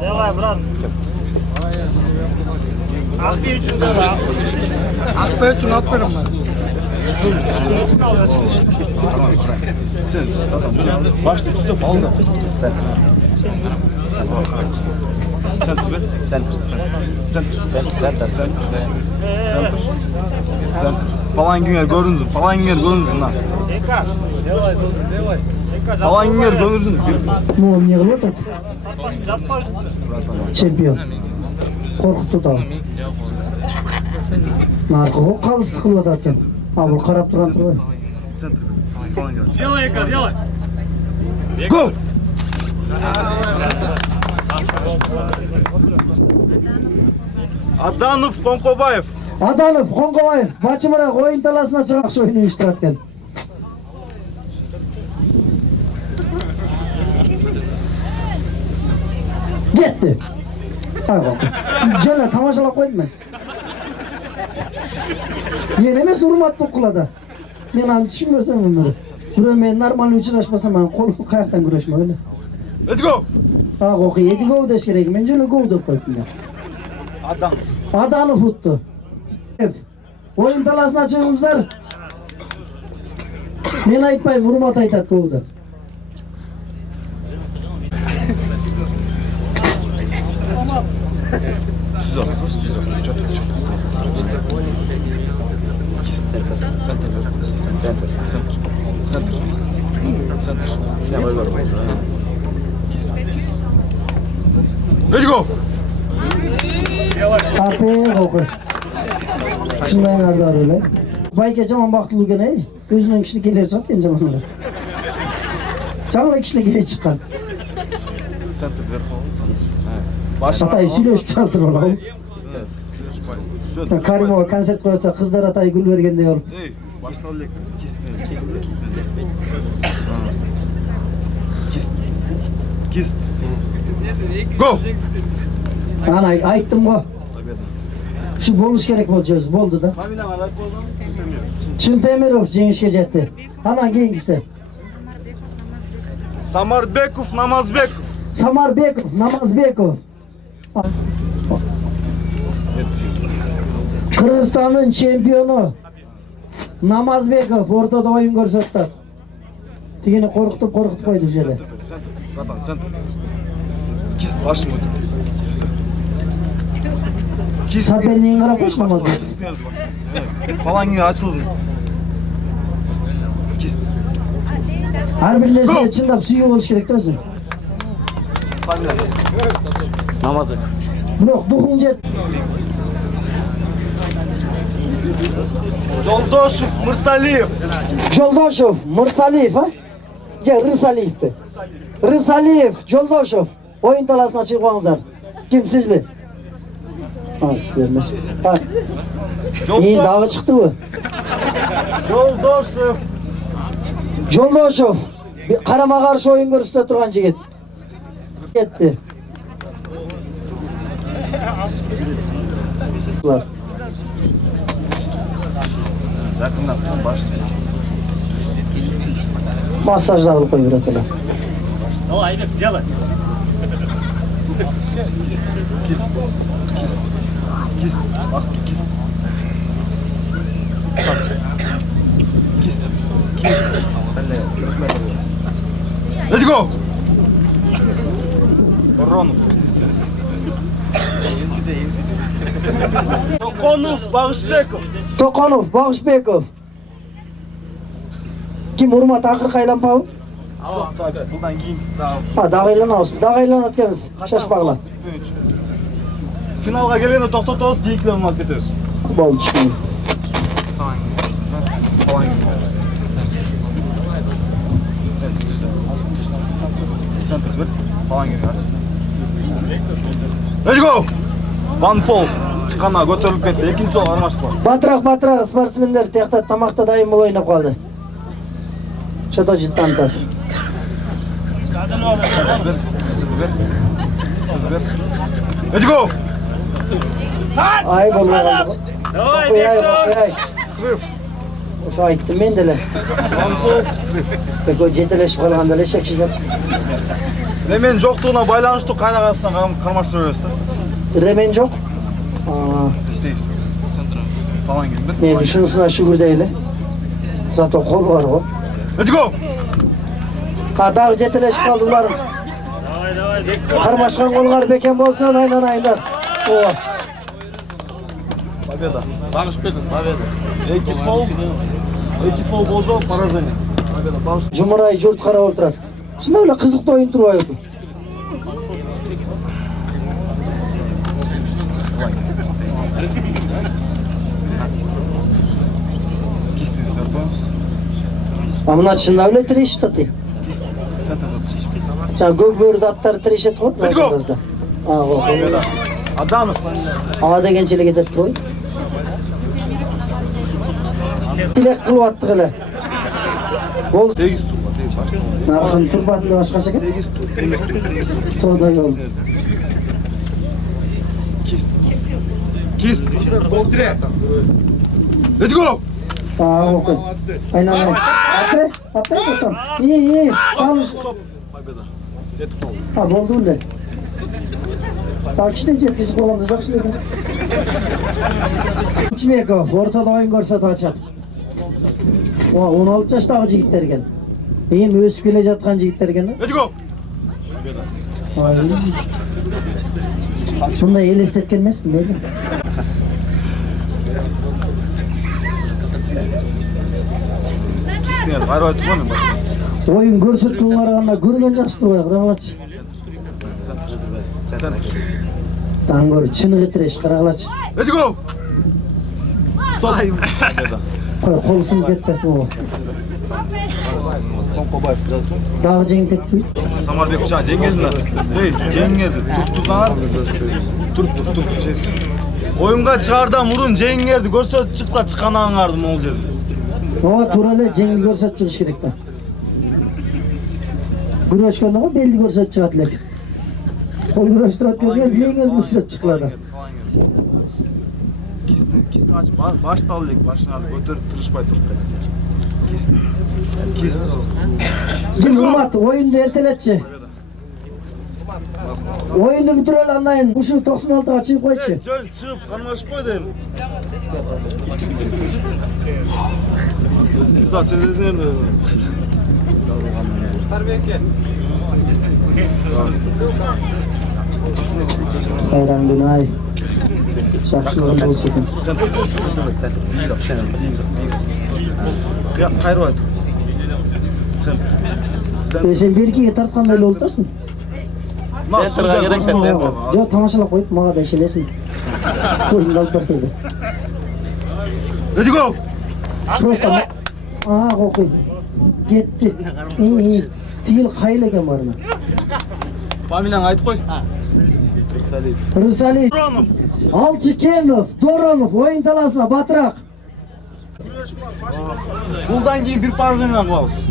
Давай, брат. Akbel. Sen adam başta tüzde balda. Sen falan günler görünsün. Falan günler görünsün lan. Falan günler görünsün. Ну, не кылып отурат. Чемпион. Коркутуп атабы. Наркого калыстык кылып атат экен. Бул карап турган турбайбы? Делай, Экар, делай. Go! Аданов, Конкобаев. Аданов, Коңкобаев, Бачымырақ ойын таласына чыгакчы ойын уюштурат экен. Кетти. Жана тамашалап койдум мен. Мен эмес урматтуу кылады. Мен аны түшүнбөсөм мындай. Бирөө мен нормалдуу учурашпасам, мен кол каяктан күрөшмөк эле. Let's go! Окуй, эдиго деш керек. Мен жана гол деп койдум. Аданов утtu. Oyun talasına çıkыңыздар. Men айтпайм, урмат айтат голду. Четко. Let's go! Окуй. Шындай кардар эле. Байке жаман бактылуу экен, эй. Өзүнүн кичинекейлери чыгат экен жаман эле. Чаңла кичинекей чыккан. Атай сүйлөшүп жаздырып алабы. Каримова концерт коётса, кыздар атай гүл бергендей болуп. Kist. Go! Ана айттым го. Şu болуш керек болчу өзү, болду да. Чынтемиров жеңишке жетти. Анан кийинкиси. Самарбеков, Намазбеков. Самарбеков, Намазбеков. Кыргызстандын чемпиону Намазбеков ортодо оюн көрсөттү. Тигини коркутуп койду бу жерде. Center. Kist başım ödü. Сопернигин карап койчу Намазбеков. Falan gibi açılsın. Kist. Ар бир нерсе чындап сүйүү болуш керек да өзү. Namazı. Бирок духуң жет. Жолдошев, Мырсалиев. Жолдошев, Мырсалиев, а? Же Рысалиевпи? Рысалиев, Жолдошев. Oyun talasına çıkıp koyuңуздар. Kim, siz mi? Sizler emес. İyi, dağı çıktı bu. Жолдошев. Жолдошев. Karama karşı oyun görüstü turgan jigit. Ketти. Жақында баш. Массажда кылып кой берет эле. Давай, Айбек, делай. Кист. Ах, кист. Кист. Let's go. Воронов. Токонов, Багышбеков. Ким урмат акыркы айлампабы? Бұлдан кейін Дагы айланабыз. Дагы айланат экенбиз. Шашпагыла. финалға келгенде тоқтатабыз, кейінкілерін алып кетеміз. Болду түшүндүм. Центр бір, falan geliyor. Let's go! One fall. Çıkanlar götürülüp gitti. İkinci ol armaşık var. Батырақ спортсмендер тиякта тамакта дайым болуп ойноп калды. Шото жыттантат. Let's go! Ай болбой калды. Окуяй. Ошо айттым мен деле. One fall. Sırf. Бекөө жетелешип калганда эле шекшип. Ремен жоқтығына байланышты қайда қарасынан қармаштыра бересіз да? Ремен жок. İsteyiz. Falan geliyor. Мен ушунусуна шүгүр дейли. Зато кол бар го. Let's go! Дагы жетелешип калды буларым. Кармашкан колгар бекен болсун айнанайындар. Ооба. Победа. Победа. Эки фол болсо поражение. Победа. Жумурай журт карап отурат. Чындап эле кызыктуу оюн турбайбы? Мына чындап эле тирешип атты. Жана көк бөрүдө аттар тирешет го. Победа. Адамов. Ага дегенче эле кетет го. Тилек кылып аттык эле. Бол Тегиз турба, тегиз башта. наркын турбатында башкача экен. Тегиз тур. Тодай жол. Кист. Let's go! Окей. Айнанай. Апай потом. Алыш. Победа. Жетип калды. Болду эле. Так кичине жеткизип койгондо жакшы эле. Чебеков ортодо оюн көрсөтүп ачат. 16 жаштагы жигиттер экен. Эми өсүп келе жаткан жигиттер экен. Let's go! Мындай элестеткен эмесмин мен. Кистиңер кайрып айтып мен башта. Оюн көрсөткөнгө караганда көргөн жакшы турбай карагылачы. Sen. Таң көр чыныгы тиреш карагылачы. Let's go! Stop. Кол сынып кетпесин ол. Томкобаев жазып. Дагы жеңип кетти. Самарбек Уча жеңгесине. Эй, жеңгерди. Туттузаңар. Тур. Оюнга чыгардан мурун жеңгерди көрсөтүп чыкта чыканаңарды могул жерде. Ооба туура эле жеңил көрсөтүп чыгыш керек да. Күрөшкөндө го белди көрсөтүп чыгат элек. Кол күрөштүрөт кезде жеңил көрсөтүп чыккан. Кисти ачып башталып элек башыңарды көтөрүп тырышпай туруп кетет. Кист. Урмат, оюнду эртелетчи. Оюнду бүтүрөлү андан кийин ушу 96-га чыгып койчу. Чыгып кармашып кой дейм. Сизда сезесиңерби? Bayram günü ay. Şakşılığın bolsun. Sen. Kayro ayt. Sen. Sen bir iki tartkan böyle oltasın. Nasıl gerek sen? Jo tamaşalap koyup mağa da işelesin. Koyun alıp bakıyordu. Let's go. Просто ага kokuy. Gitti. İyi. Til kaylegen barına. Familiyаңы айтып қой. Рысалиев, Алчыкенов, Доронов ойын таласына батырақ. Жылдан кейін бір поражениеден қаласыз.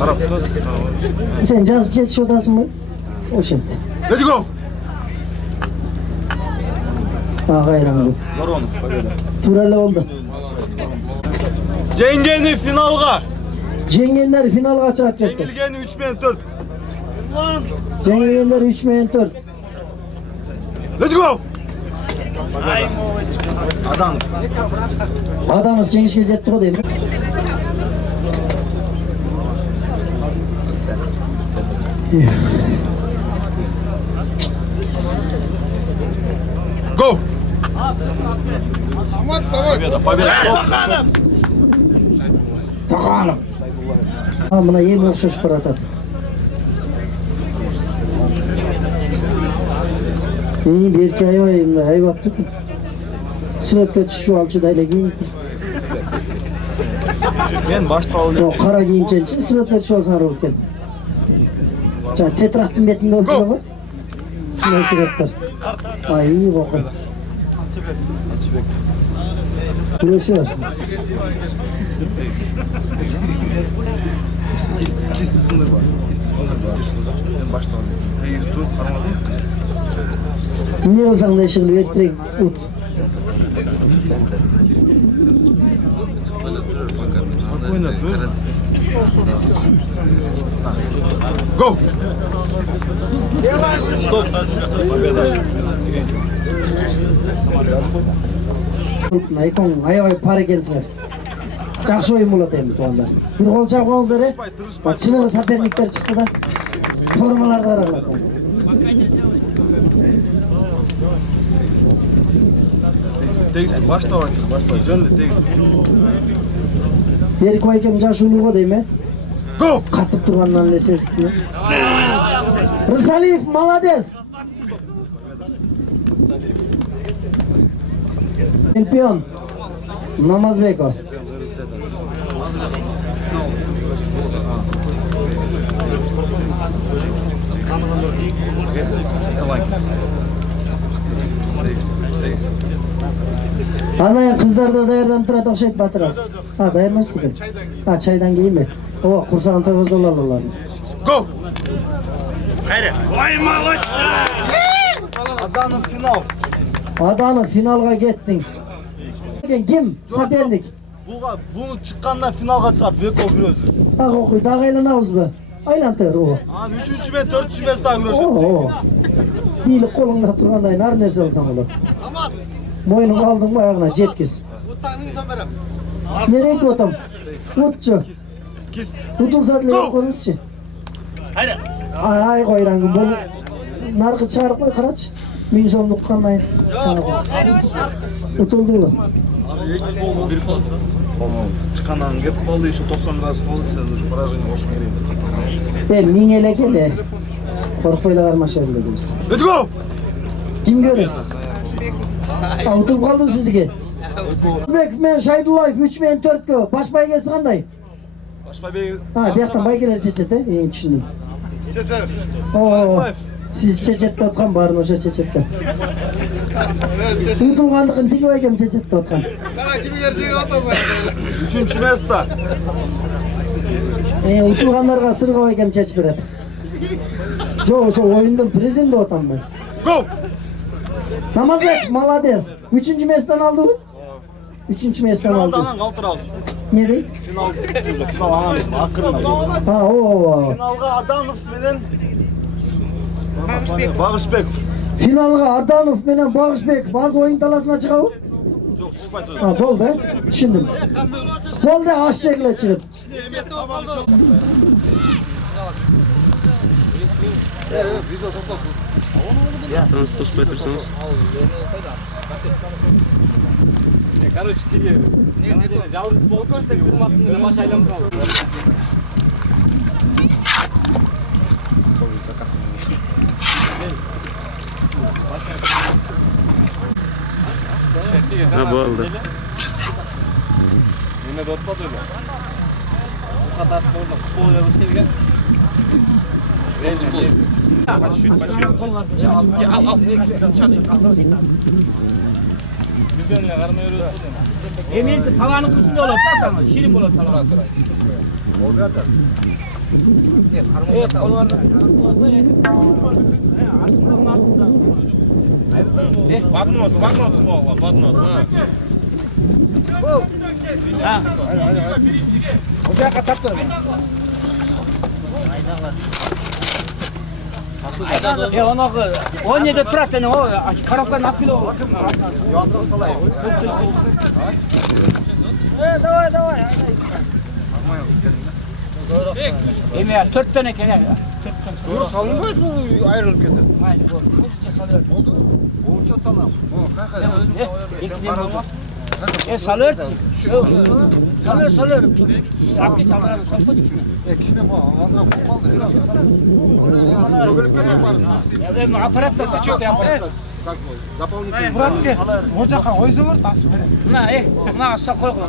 Қарап тұрсыз. Sen жазып жетішіп отырасың ба? Ошент. Let's go. Кайран. Туура эле болду. Жеңгени финалга. Жеңгендер финалга чыгат жаштар. Жеңилгени 3-4. Жеңгендер 3-4. Let's go. Аданов жеңишке жетти го дейм. Go. Таханов. Мына эми окшошуп баратат. Берки аябай мына айбаптык. Сүрөткө түшүп алчу да эле кийин. Мен башталды. Кара кийимченчи сүрөткө түшүп алсаңар болуп кетти. Жана тетрактын бетинде болчу го. Ушундай сүрөттөр. Ай, бокой. Күрөшү бар. Кисти сындыр бар. Мен башталды. Тегиз туруп карамасаңыз. Эмне кылсаң да иши кылып эртерээк ут. Спокойно тур. Go. Стоп. Айкон аябай пар экенсиңер. Жакшы оюн болот эми туугандар. Бир кол чапкаңыздар э. Чыныгы соперниктер чыкты да. Формаларды карагыла. Тегиз баштабай, жөнүндө тегиз. Берик байкем жаш улууго дейм э. Go. Катып тургандан эле сезиптим. Рысалиев молодец. Чемпион. Намазбеков. Анан кыздар да даярданып турат окшойт Батыр. Даяр эмес бекен. Чайдан кийинби? Ооба, курсагын тойгозолор алар. Go. Кайра. Ой, молодец. Аданов финал. Аданов финалга кеттиң. Ким? Соперник. Буну чыкканда финалга чыгат, Беко күрөсү. Окуй, дагы айланабызбы? Айлантыр ооба. Анан 3-чү мен 4-чү эмес дагы күрөшөт. Ооба. Бийлик колуңда тургандай ар нерсе кылсаң болот. Мойнуңа алдың ба аягына жеткиз. Мен айтып атам. Утчу. Утулса деле көрүңүзчү. Ай койраңгы бол. Наркы чыгарып кой, карачы. 1000 сомдук уккандай. Утулдубу? Чыккандан кетип калды, еще 90 градус болду, сен уже поражение ошо керек. 1000 эле келе. Коркпой эле кармаша беребиз. Let's go. Ким көрөсүз? Утулуп калдым сиздике. Өзбек мен Шайдуллаев 3-4-кө баш байгеси кандай? Баш байгеси. Бияктан байгелер чечет, түшүндүм. Ооба. Siz çeçette otkan barın oşa çeçette. Utulgandыкын тиги байкем çeçette otkan. Kimi gerçeği atasın. 3-cü mesda. Utulgandarga sırga байкем çeç beret. Şu oyundun prizinde otam ben. Go! Namazbek, молодец. 3-cü mesdan aldı mı? 3-cü mesdan aldı. Finaldan kaltırabız. Ne deyip? Final anam, akırına. Oo. Finalga Adanov menen Bağışbek. Finalga Adanov menen Bağışbek az oyun talasına çıkabı? Yok, çıkmayacak. Boldu, düşündüm. Boldu, aş şekilde çıkıp. Tanış tospay tursanız. Короче, киге. Жалгыз болкон тек урматтын баш айланып калды. Bo'ldi. Nima dotpadi öyle? Xatas bo'ldi. Qo'l yig'ishga kelgan. Emin tavanın kursunda olur tamam. Şirin olur tavan. Olmadı. Evet, onlarda. Он не дотрат, коробка на кило. Давай. Эме 4 тонн экен. Салынбайды бул айрылып кетет. Майли, өзүнчө салып. Болду. Олунча салам. Салырчы. Салыр. Сапки салыр. Кичине азыраак болуп калды. Эми аппарат да чөп аппарат. Дополнительно. Muratke, o жаққа ойсы бар, тасып берем. Мына аса койгула.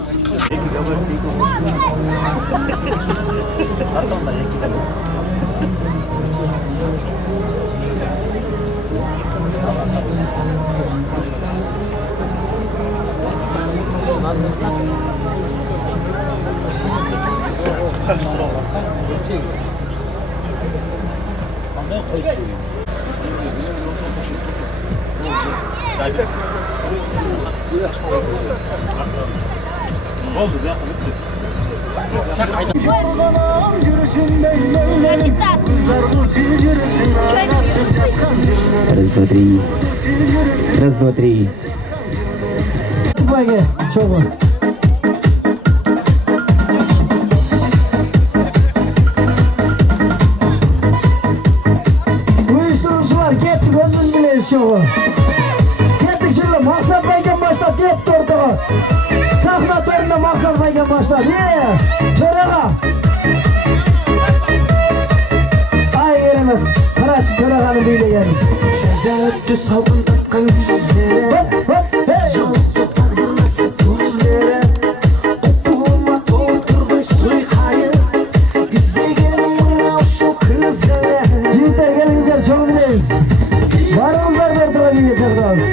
Раз, два, три. Пойги, чого? Uyuşturucular kettik, özünüz biliriz çoğu. Kettik şimdi Maksat Baykan başlap kettik ortağa. Sahna töründe Maksat Baykan başlap. Töreğe. Ay geremet. Karşı töreğanı böyle gelin. Şerde öttü salgındatkan yüzlere. Jigitler gelingizler, çok biliriz. Barımızlar ortağa bir geçerdiniz.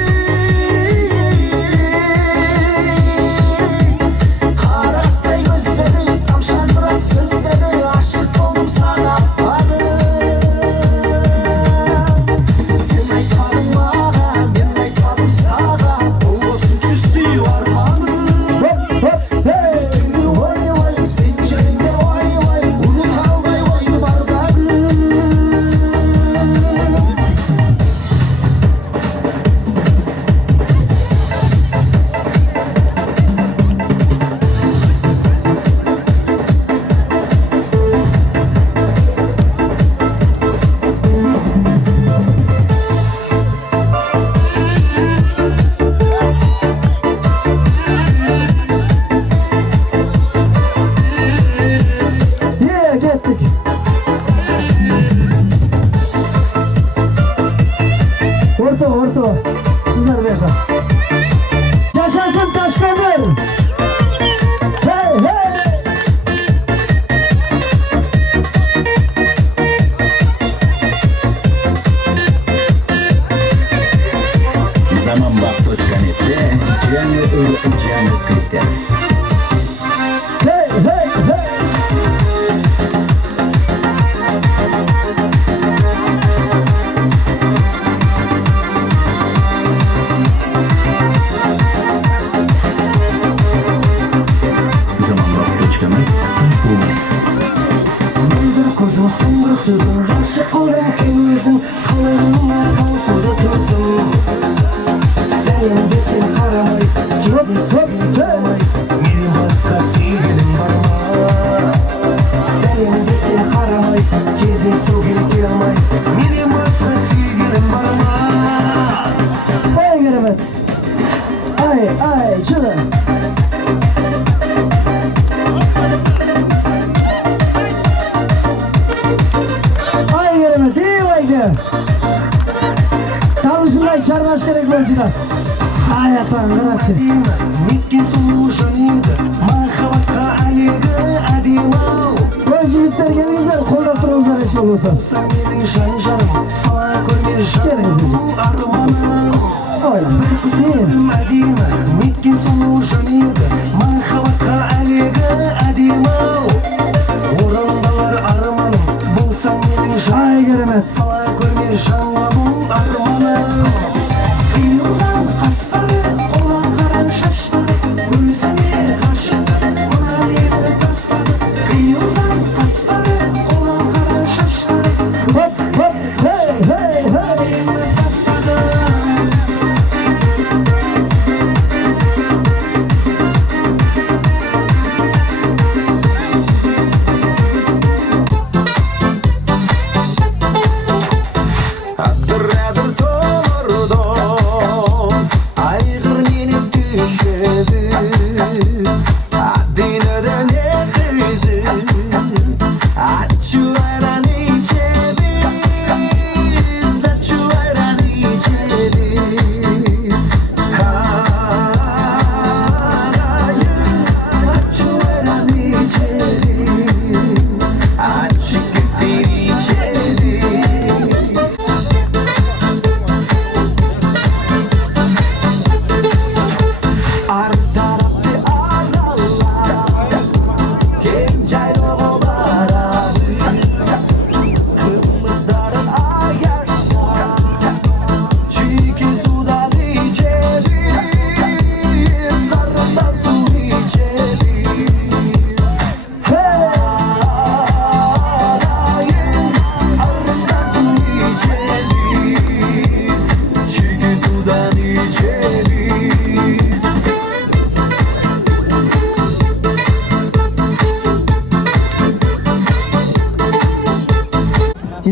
Karakday gözleri, tamşandıran sözleri, aşık oldum sana sen aytmadın bana, ben aytmadım sana, olmasın küsü var bana. Vay vay, sen yerinde vay, unut kalday vaydı bardağı. Kettik. Orta. Kızlar be. Yaşasın Taşkömür. Hey. Zaman bak.net'te cennet cennet kriter. Hey. Zaman bak.net Mındır kuzum sındır sözüm, aşık olam kim yüzüm, kalırım arkasında tözüm. Senin desin karamay, kimsin karamay, beni başka sevgilim var mı? Senin desin karamay, kesin sevgilim kıyamay, beni başka sevgilim var mı? Ay geremet. Ay çılı. Ay geremet, iyi baydı. Çalışınlar çardaş gerek belçiler. Ay atan, kırakçı. Jigitler gelingizler, kolda turungizlar eş olursa. Gelingizler. Oyla. Ay geremet.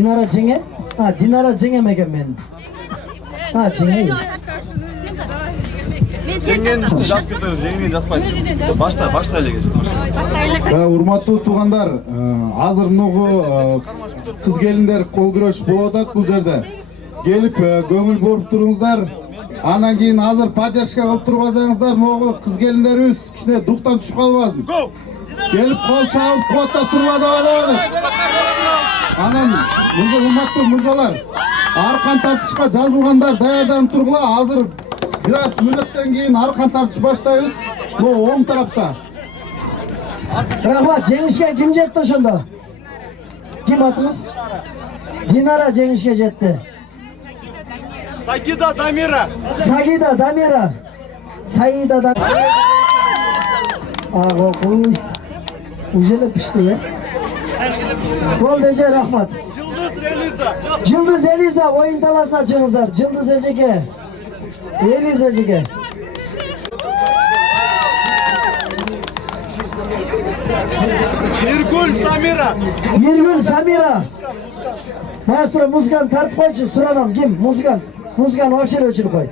Dinara жеңе? Dinara жеңем екен мен. Жеңе. Жеңген үстүн жазып кетерсиң, жеңген жазбайсың. Башта эле кече. Урматтуу туугандар, азыр мынагу кыз келиндер кол күрөш болуп атат бул жерде. Келип көңүл буруп туруңуздар. Анан кийин азыр поддержка кылып турбасаңыздар, могу кыз келиндерибиз кичине дуктан түшүп калбасын. Келип кол чабып куаттап турба деп. Анан урматтуу мырзалар, аркан тартышка жазылгандар даярданып тургула. Азыр бир аз мүнөттөн кийин аркан тартыш баштайбыз. Могу оң тарапта. Рахмат, жеңишке ким жетти ошондо? Ким атыңыз? Динара жеңишке жетти. Сагида Дамира. Сагида Дамира. Саида Дамира. Ой. Уже пишти, ya. Болды эже, рахмат. Жылдыз Элиза ойын таласына чыгыңыздар. Жылдыз эжеге. Элиза эжеге. Миргүл Самира. Миргүл Самира. Маэстро, музыканы тартып койчу, суранам, ким? Музыкант. Музыканы вообще өчүрүп кой.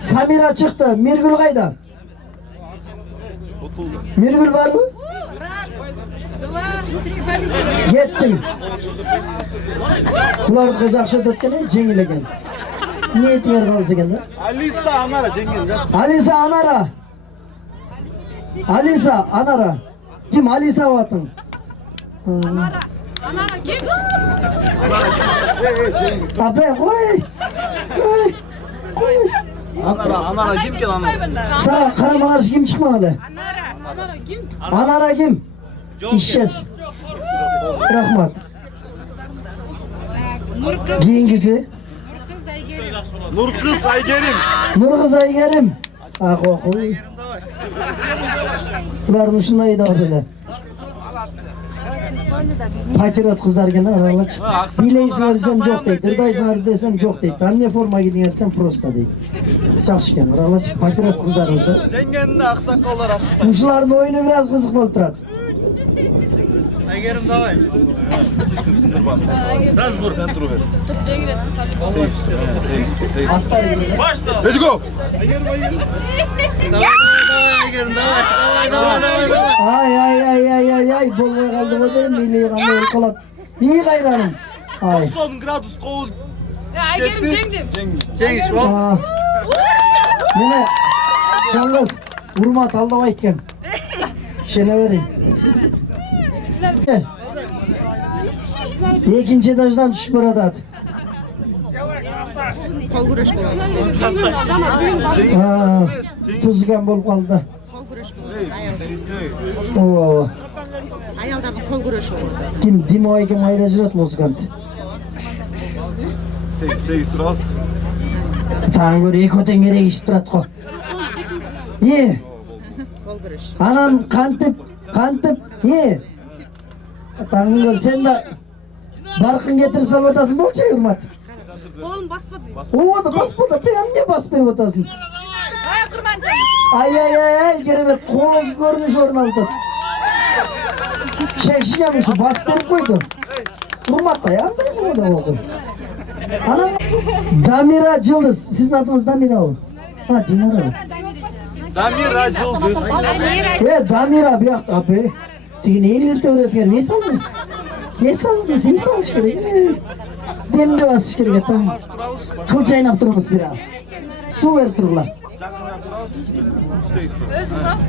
Самира чыкты. Миргүл кайда? Миргүл барбы? Раз, два, три, победили. Кеттим. Буларды жакшы өтөт экен, жеңил экен. Ниетиңер калса экен да? Алиса Анара жеңген жаз. Алиса Анара. Алиса Анара. Ким Алиса атың? Анара ким? Абе, кой. Анара ким кен аны? Сага карама каршы ким чыкмаган эле? Анара ким? Анара ким? Ишес. Рахмат. Кийингиси? Нуркыз Айгерим. Нуркыз Айгерим. Кой. Булардын ушундай да бар эле. Патриот кыздар экен, аралачы. Билейсиңер десем жок дейт, ырдайсыңар десем жок дейт. Эмне форма кийдиңер десем просто дейт. Жакшы экен, аралачы. Патриот кыздарыбыз да. Жеңгенне аксакалдар аксыз. Ушулардын оюну бир аз кызык болуп турат. Айгерим давай. Кисин сындырбан. Сен туруп бер. Тест. Башта. Let's go. Айгерим давай. Ай, болбой калды го дейм, мейли кандай болуп калат. Ий кайраным. 90 градус кооз. Айгерим жеңдим. Жеңиш бол. Міне, Чаңгыз, урмат алдабайт экен. Ишене берейин. Экинчи этаждан түшүп баратат. Кол күрөш болот. Тузган болуп калды. Кол күрөш болот. Аялдардын кол күрөшү болот. Ким Димой ким айра жүрөт музыкант. Тест турасыз. Таң көрө эки теңгере ишип турат го. Кол күрөш. Анан кантип, Таң көрө сен да баркын кетирип салып атасың болчу, урмат. Колун баспады. Оны баспады, эмне басып берип атасың? Ай, Курманжан. Ай, керемет, кооз көрүнүш орун алып атат. Шекшине ушу басып берип койду. Урматтай, андай болду болду. Анан Дамира Жылдыз, сиздин атыңыз Дамирабы? Динара. Дамира Жылдыз. Дамира биякта, апе. Тигин элирте бересиңер, эс алыңыз. Эс алыш керек. Демде басыш керек, там. Кыл чайнап туруңуз бир аз. Суу берип тургула.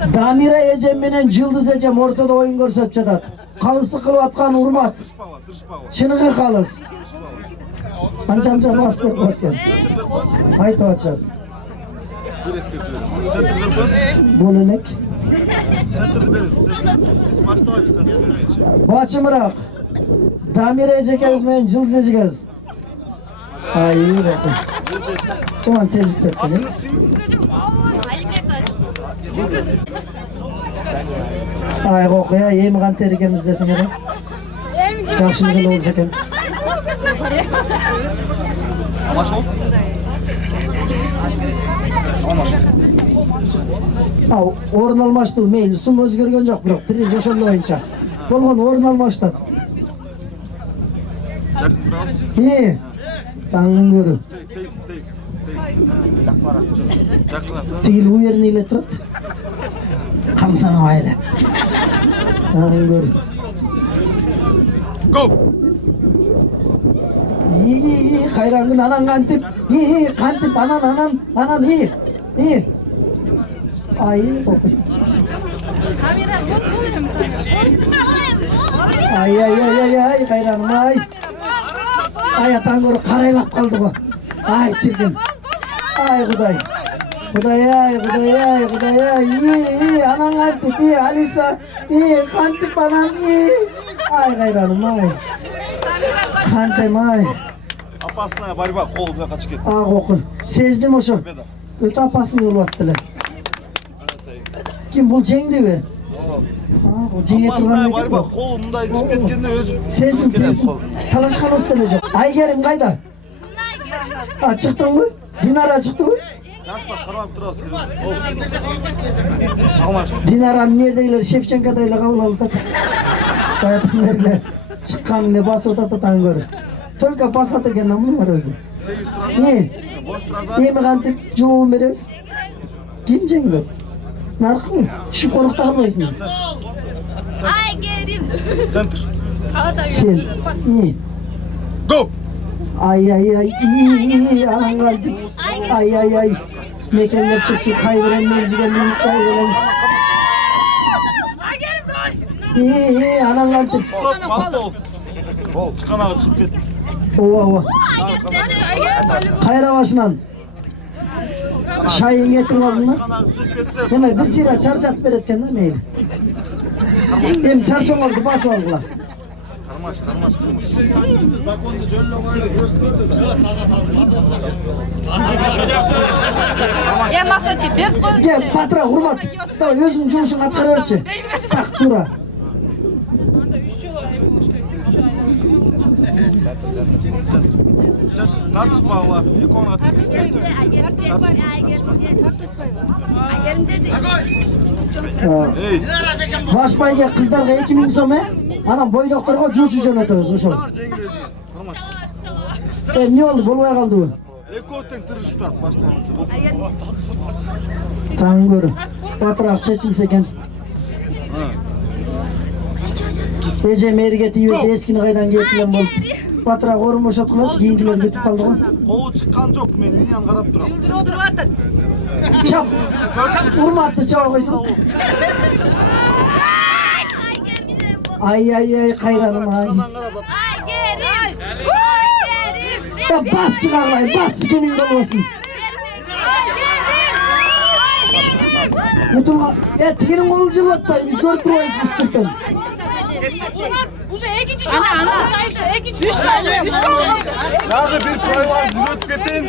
Дамира эжем менен Жылдыз эжем ортодо оюн көрсөтүп жатат. Калысы кылып аткан урмат. Чыныгы калыс. Анча басып берип атат. Айтып атышат. Бул элек. Центрді беріңіз. Біз баштабайбыз центр бермейінше. Бачымырақ. Дамира эжекебиз менен Жылдыз эжекебиз. Рахмат. Чаман тезип кетти. Атыңыз ким? Кокуя, эми кантер экенбиз десиңер. Жакшылык эле болсо экен. Машол? Алмашты. Орун алмаштуу, мейли, сум өзгөргөн жок, бирок приз ошол боюнча. Болгон орун алмаштат. Таңын көрі. Тегіл увернейле тұрады. Қамсана байлы. Таңын көрі. Go! Қайраңын анан қантып. Қантып анан. Ай, оқый. Ай, қайраңым ай. Ай, атаң көрі қарайлап қалды ғой. Ай, чірген. Ай, Құдай. Құдай, анан қантып, Алиса, қантып анан, ай, қайраңым ай. Қантайм ай. Опасная борьба, қол бұға қачып кетті. Оқый. Сездім ошо. Өте апасын өліп аттылы. Кім бұл жеңді бе? Опасная борьба, қол мұндай түсіп кеткенде өзі. Сездім. Талашқан остеле жоқ. Айгерім қайда? Шықтың ғой? Динара шықты ғой? Жақсылап қарап тұрасыз. Динараны нердегілер Шевченкадайлы қабыл алды. Баятынлерлер шыққанын басып отаты таң көрі. Только басат екен намын бар өзі. Емі қантып жауын береміз. Кім жеңді? Нарқы ғой? Үшіп қонақта қалмайсың. Центр. Сен. Go! Ай, анан қантып. Ай. Мекенлер шықшы қайбірен мен жігенмен шай болен. Анан қантып. Ол шыққанаға шығып кетті. Ова. Қайра башынан. Шайын кетіріп алдың ба? Демай, бір сира чарчатып береткен да мейлі. Ем чарчон алды, басып алғыла. Қармаш. Мақсатке беріп қой. Кел, патра, құрмат. Өзің жұмышын атқара берші. Так, тура. Сен тартышма ала, екі оңға ескерту. Баш байге қыздарға 2000 сом, анан бойдоқтарға жуучу жөнөтөбүз ошол. Не болду, болбой калдыбы? Экөө тең тырышып турат башталганча. Таң көрү. Батыраак чечилсе экен. Эже мээрге тийбесе эскини кайдан кетилген болуп. Батыраак орун бошоткулачы, кийинкилер бүтүп калды го. Колу чыккан жок, мен линияны карап турам. Жылдырып атат. Чап. Урматты чаба койсуң. Ай, кайраным ай. Басчы кагылай, басчы кемиң болбосун. Утулга, тигинин колу жылып атпай, биз көрүп турбайбыз үстүртөн. Уже экинчи жолу. Үч жолу. Дагы бир правиланы үйрөтүп кетейин.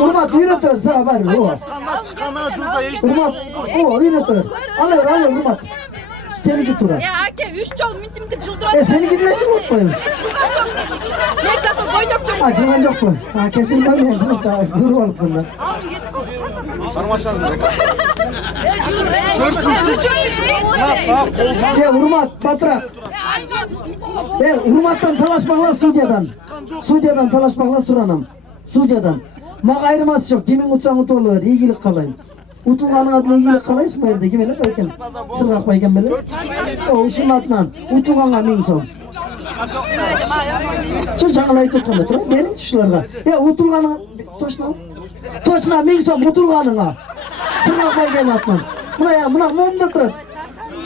Урмат үйрөтөр, сага бар. Кандай чыкканына жылса эч Урмат, үйрөтөр. Алыр, Урмат. Seniki tura. Ake 3 жол минтип жылдырат. Seniki деле жылып атпайбы? Мен зато бойдоп жүрөм. Жылган жокпу? Кесин коймойм, просто көрүп алыпмын да. Алып кетип калды. Кармашаңыз дека. Наса колдон. Урмат, батыраак. Урматтан талашпагыла судьядан. Судьядан талашпагыла суранам. Судьядан. Мага айырмасы жок. Кимиң утсаң утуп ала бер, ийгилик каалайм. Утулганыңа деле ийгилик каалайсың бу жерде. Ким эле экен? Сыргакбай экен беле? Ушунун атынан утулганга 1000 сом. Жаңылай айтып атканда тура, бериңчи ушуларга. Утулганыңа точно 1000 сом утулганыңа. Сыргакбай экен атынан. Мына момдо турат.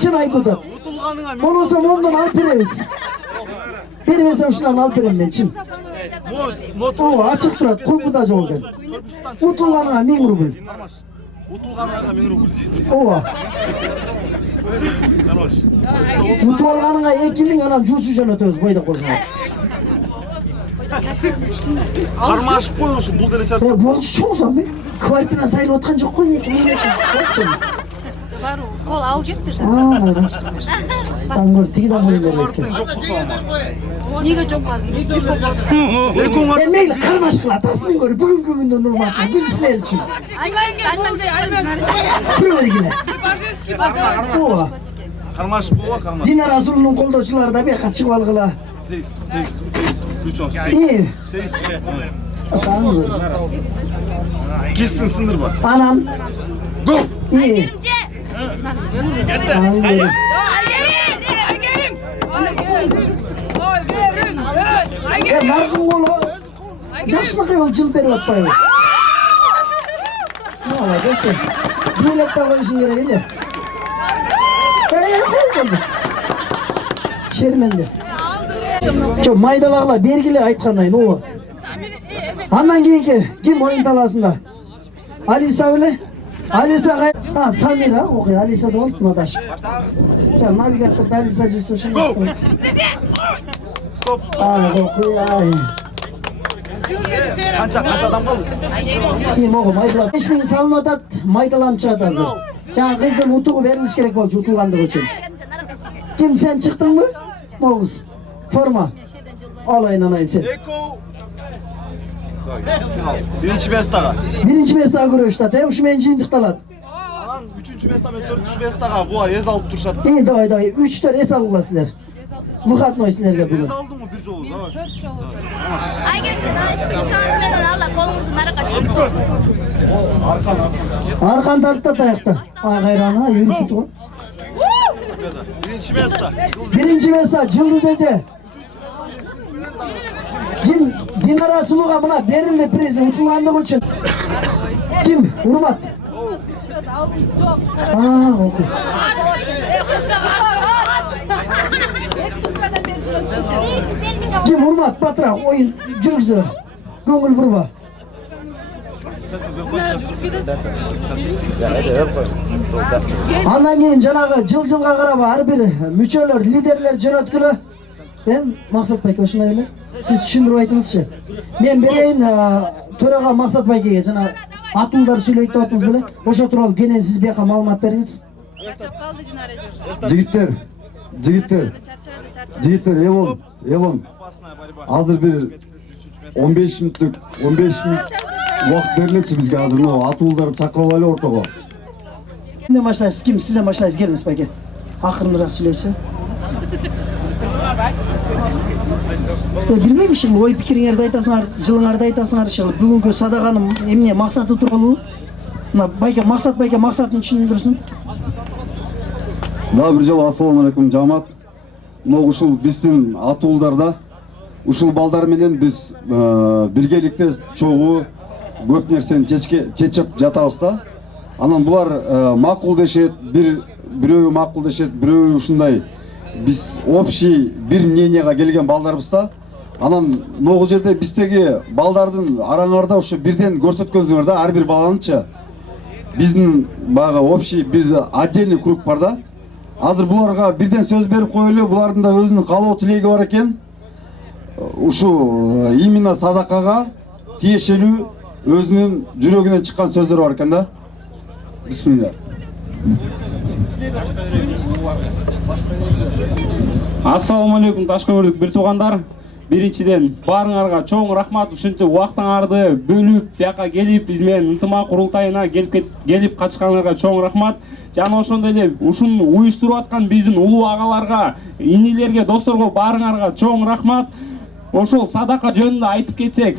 Чын айтып атат. Болбосо момдон алып беребиз. Бербесе ушунан алып берем мен, чын. Ачык турат, кулпуда жок экен. Утулганыңа 1000 рубль. Утулганыңа 1000 рубль дейт. Ооба. Утулганыңа 2000 анан жуучу жөнөтөбүз бойдок болсоңор. Кармашып кой ушу бул деле чарчап. Болчусуңуз мен квартира сайлап аткан жок кой 2000 экен. Бар, кол ал кетти да. Таңгөр тигиден болуп Квартиран жок болсо болмаз. Неге жок азыр? Мейли кармашкыла атасын көрүп бүгүнкү күндө урматты билсилер үчүн. Көргүлө. Ооба. Кармашып боло, кармаш. Динара Асулунун колдоочулары да бияка чыгып алгыла. Текст. İyi. Kestin sındırma. Anam. Go. İyi. Tamam derim. Ya nargın kolu. Жақшылық ел жыл беріп атпай. Молодец. Билет та қойышың керек еле. Қой болды. Шерменде. Майдалағыла бергіле айтқандай, ну. Андан кейінгі кім ойын таласында? Алиса біле? Алиса қай? Самира, оқи, Алиса да болды, Наташ. Навигаторда Алиса жүрсе үшін. Стоп. Оқи, ай. Қанша адам қалды? Кем оғы, майдалап. 5000 салынып атады, майдаланып жатады. Жаңа қыздың ұтығы беріліш керек болды, ұтылғандығы үшін. Кім, сен шықтың мы? Оғыз. Форма. Алайын анайын сен. Birinci Mestaga. Birinci Mestaga көрөштат, ушумен жыйынтыкталат. Анан 3-чү Местага, 4-чү Местага буга эс алып турушат. Давай, 3-төр эс алгыла силер. Выходной силерге бүгүн. Эс алдыңбы бир жолу? Давай. 4 жолу. Аркан тартта таякта. Ай кайрана, үйрүтүп го. Birinci Mesta. Birinci Mesta, Жылдыз эже. Kim? Dinara Suluga buna verildi prizi utulganlık için. Kim? Urmat. Oku. Kim? Urmat, Patra, oyun жүргүзөр. Көңүл бурба. Андан кийин жанагы жылга карап ар бир мүчөлөр, лидерлер жөнөткүлө. Мен Максат байке ушундай эле. Siz түшүндүрүп айтыңызчы. Мен берейин төрага Максат байкеге жана атуулдар сүйлөйт деп атыңыз беле. Ошо тууралуу кенен сиз бияка маалымат бериңиз. Жигиттер, Элон. Азыр бир 15 минут убакыт берилечи бизге азыр. Атуулдар чакырып алайлы ортого. Кимден баштайсыз? Ким? Сизден баштайсыз. Келиңиз байке. Акырыныраак сүйлөйсү. Билбейм ишин, ой пикириңерди айтасыңар, жылыңарды айтасыңар, бүгүнкү садаканын эмне максаты тууралуу. Мына байке Максат байке максатын түшүндүрсүн. Дагы бир жолу ассалому алейкум жамаат. Ушул биздин атуулдарда ушул балдар менен биз биргеликте чогуу көп нерсени чечип жатабыз да. Анан булар макулдешет, бирөө макулдешет, бирөө ушундай биз общий бир мненияга келген балдарбыз да. Анан могу жерде биздеги балдардын араңарда ушу бирден көрсөткөнсүңөр да, ар бир баланычы. Биздин баягы общий бир отдельный круг бар да. Азыр буларга бирден сөз берип коелу, булардын да өзүнүн каалоо тилеги бар экен. Ушу именно садакага тиешелүү өзүнүн жүрөгүнөн чыккан сөздөр бар экен да. Бисмилля. Ассаламу алейкум Ташкөмүрдүк бир туугандар. Биринчиден баарыңарга чоң рахмат, ушинтип убактыңарды бөлүп, бияка келип, биз менен ынтымак курултайына келип катышканыңарга чоң рахмат. Жана ошондой эле ушуну уюштуруп аткан биздин улуу агаларга, инилерге, досторго баарыңарга чоң рахмат. Ошол садака жөнүндө айтып кетсек,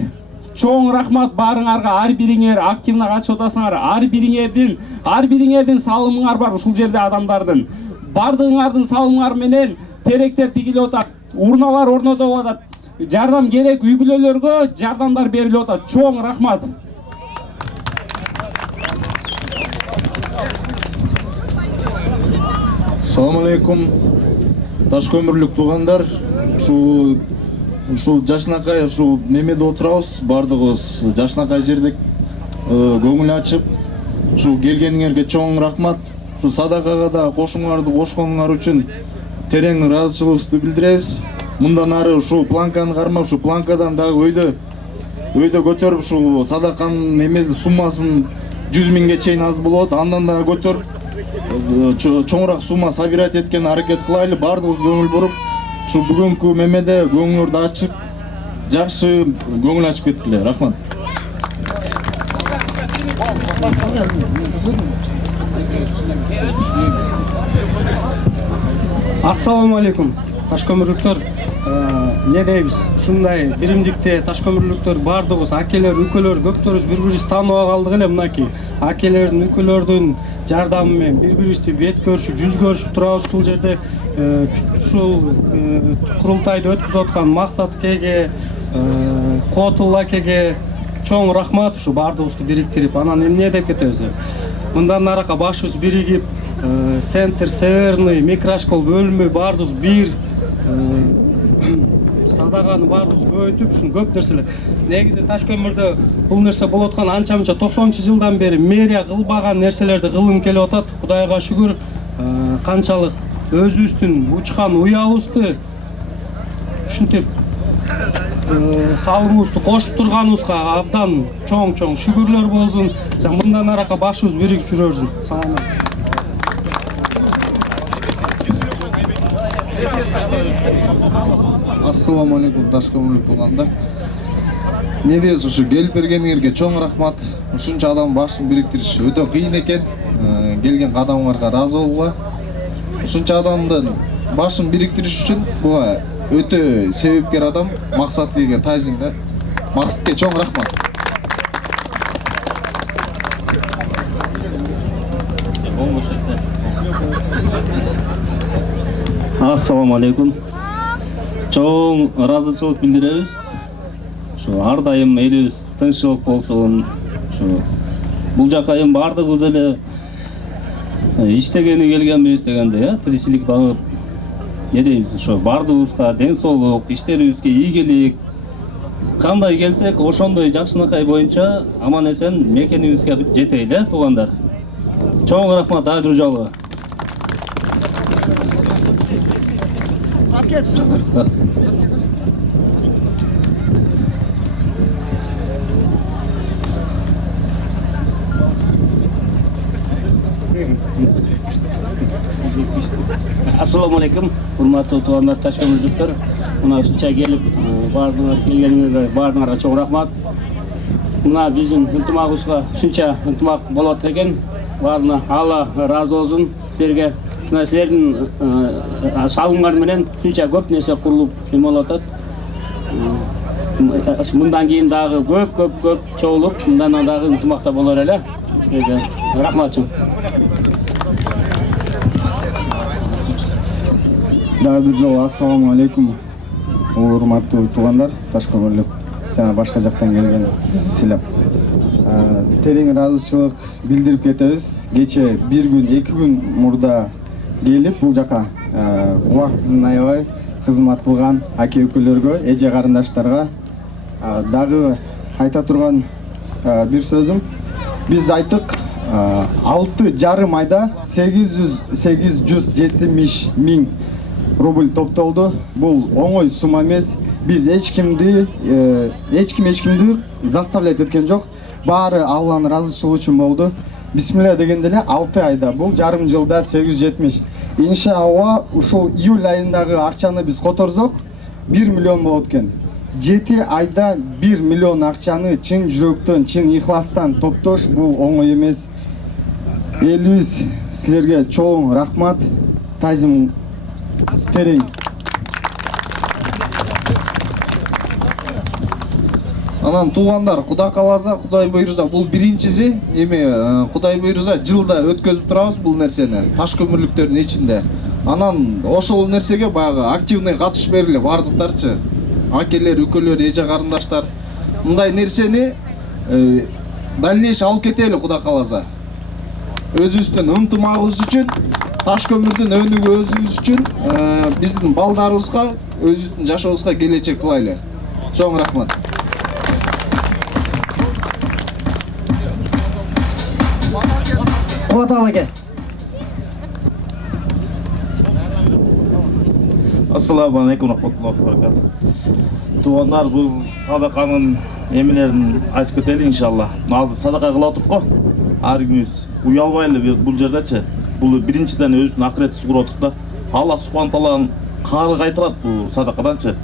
чоң рахмат баарыңарга, ар бириңер активно катышып атасыңар. Ар бириңердин салымыңар бар ушул жерде адамдардын. Бардыгыңардын салымыңар менен теректер тигилип атат, урналар орнотулуп атат. Жардам керек үй бүлөлөргө жардамдар берилип атат. Чоң рахмат. Assalamu alaikum. Ташкөмүрлүк туугандар, ушул жашынакай ушул немеде отурабыз, бардыгыбыз жашынакай жерде көңүл ачып, ушул келгениңерге чоң рахмат. Ушул садакага да кошуңарды кошконуңар үчүн терең ыраазычылыгыбызды билдиребиз. Мындан ары ушул планканы кармап, ушул планкадан дагы өйдө көтөрүп ушул садаканын эмеси суммасын 100 миңге чейин аз болот. Андан дагы көтөрүп чоңураак сумма собирать эткенге аракет кылайлы. Бардыгыбыз көңүл буруп, ушул бүгүнкү мемеде көңүлөрдү ачып, жакшы көңүл ачып кеткиле. Рахмат. Ассаламу алейкум. Ташкөмүрлүктөр не дейбиз, ушундай биримдикте ташкөмүрлүктөр баардыгыбыз акелер, үкөлөр, көптөрүбүз бири-бирибизди таанып калдык эле мынакей. Акелердин, үкөлөрдүн жардамы менен бири-бирибизди бет көрүшүп, жүз көрүшүп турабыз. Ушул жерде ушул курултайды өткүзүп аткан Максат акеге, Котул акеге чоң рахмат, ушу баардыгыбызды бириктирип, анан эмне деп кетебиз. Мындан арака башыбыз биригип, центр, северный, микрошкол бөлүмү баардыгыбыз бир садаганы баардыгыбыз көбөйтүп, ушун көп нерселер. Негизи Ташкөмүрдө бул нерсе болуп аткан анча-мынча 90-жылдан бери мэрия кылбаган нерселерди кылгым келип атат. Кудайга шүгүр, канчалык өзүбүздүн учкан уябызды ушинтип салымыбызды кошуп турганыбызга абдан чоң шүгүрлөр болсун. Мындан арака башыбыз биригип жүрөрсүн. Ассаламу алейкум, Ташкөмүрлүк туугандар. Не дейбиз, ушу келип бергениңерге чоң рахмат. Ушунча адам башын бириктириш өтө кыйын экен. Келген кадамыңарга ыраазы болгула. Ушунча адамдын башын бириктириш үчүн буга өтө себепкер адам Максат акеге Тайзим да. Максатке чоң рахмат. Ассаламу алейкум. Чоң ыраазычылык билдиребиз. Ушу ар дайым элибиз тынччылык болсун. Ушу бул жака эми баардыгыбыз эле иштегени келгенбиз дегенде, тиричилик багып не дейбиз, ошо баардыгыбызга ден соолук, иштерибизге ийгилик кандай келсек, ошондой жакшынакай боюнча аман эсен мекенибизге жетейли, туугандар. Чоң рахмат дагы бир жолу. Ассаламу алейкум, урматтуу туугандар, ташкөмүрлүктөр. Мына ушунча келип баардыгыңар келгениңерге баардыгыңарга чоң рахмат. Мына биздин ынтымагыбызга ушунча ынтымак болуп атат экен. Баарына Алла ыраазы болсун силерге. Мына силердин салымыңар менен ушунча көп нерсе курулуп болуп атат. Мындан кийин дагы көп чогулуп, мындан дагы ынтымакта болор эле. Рахмат. Дагы бир жолу ассаламу алейкум, урматтуу туугандар, Ташкөмүрлүк жана башка жактан келген бизди сыйлап. Терең ыраазычылык билдирип кетебиз. Кече бир күн, 2 күн мурда келип бул жака убактысын аябай кызмат кылган аке өкүлөргө, эже карындаштарга дагы айта турган бир сөзүм. Биз айттык 6,5 айда 870 миң рубль топтолду. Бул оңой сумма эмес. Биз эч кимди заставлять эткен жок. Баары Алланын ыраазычылыгы үчүн болду. Бисмилля дегенде эле 6 айда, бул жарым жылда 870. Иншалла ушул июль айындагы акчаны биз которсок 1 миллион болот экен. 7 айда 1 миллион акчаны чын жүрөктөн, чын ихластан топтош бул оңой эмес. Элибиз силерге чоң рахмат. Тайзим терең. Анан туугандар, Кудай кааласа, Кудай буйрса, бул биринчиси, эми Кудай буйрса жылда өткөзүп турабыз бул нерсени Ташкөмүрлүктөрдүн ичинде. Анан ошол нерсеге баягы активный катыш бергиле бардыктарчы. Акелер, үкөлөр, эже карындаштар. Мындай нерсени дальнейший алып кетели Кудай кааласа. Өзүбүздүн ынтымагыбыз үчүн, Ташкөмүрдүн өнүгүү өзүбүз үчүн, биздин балдарыбызга, өзүбүздүн жашообузга келечек кылайлы. Чоң рахмат. Кубаталы аке. Ассаламу алейкум рахматуллахи ва баракатух. Туугандар, бул садаканын эмелерин айтып кетели иншалла. Азыр садака кылып атып го. Ар күнүбүз уялбайлы бул жердечи. Бул биринчиден өзүнүн акыретин куруп атат да. Алла субхан тааланын каары кайтарат бул садакаданчы.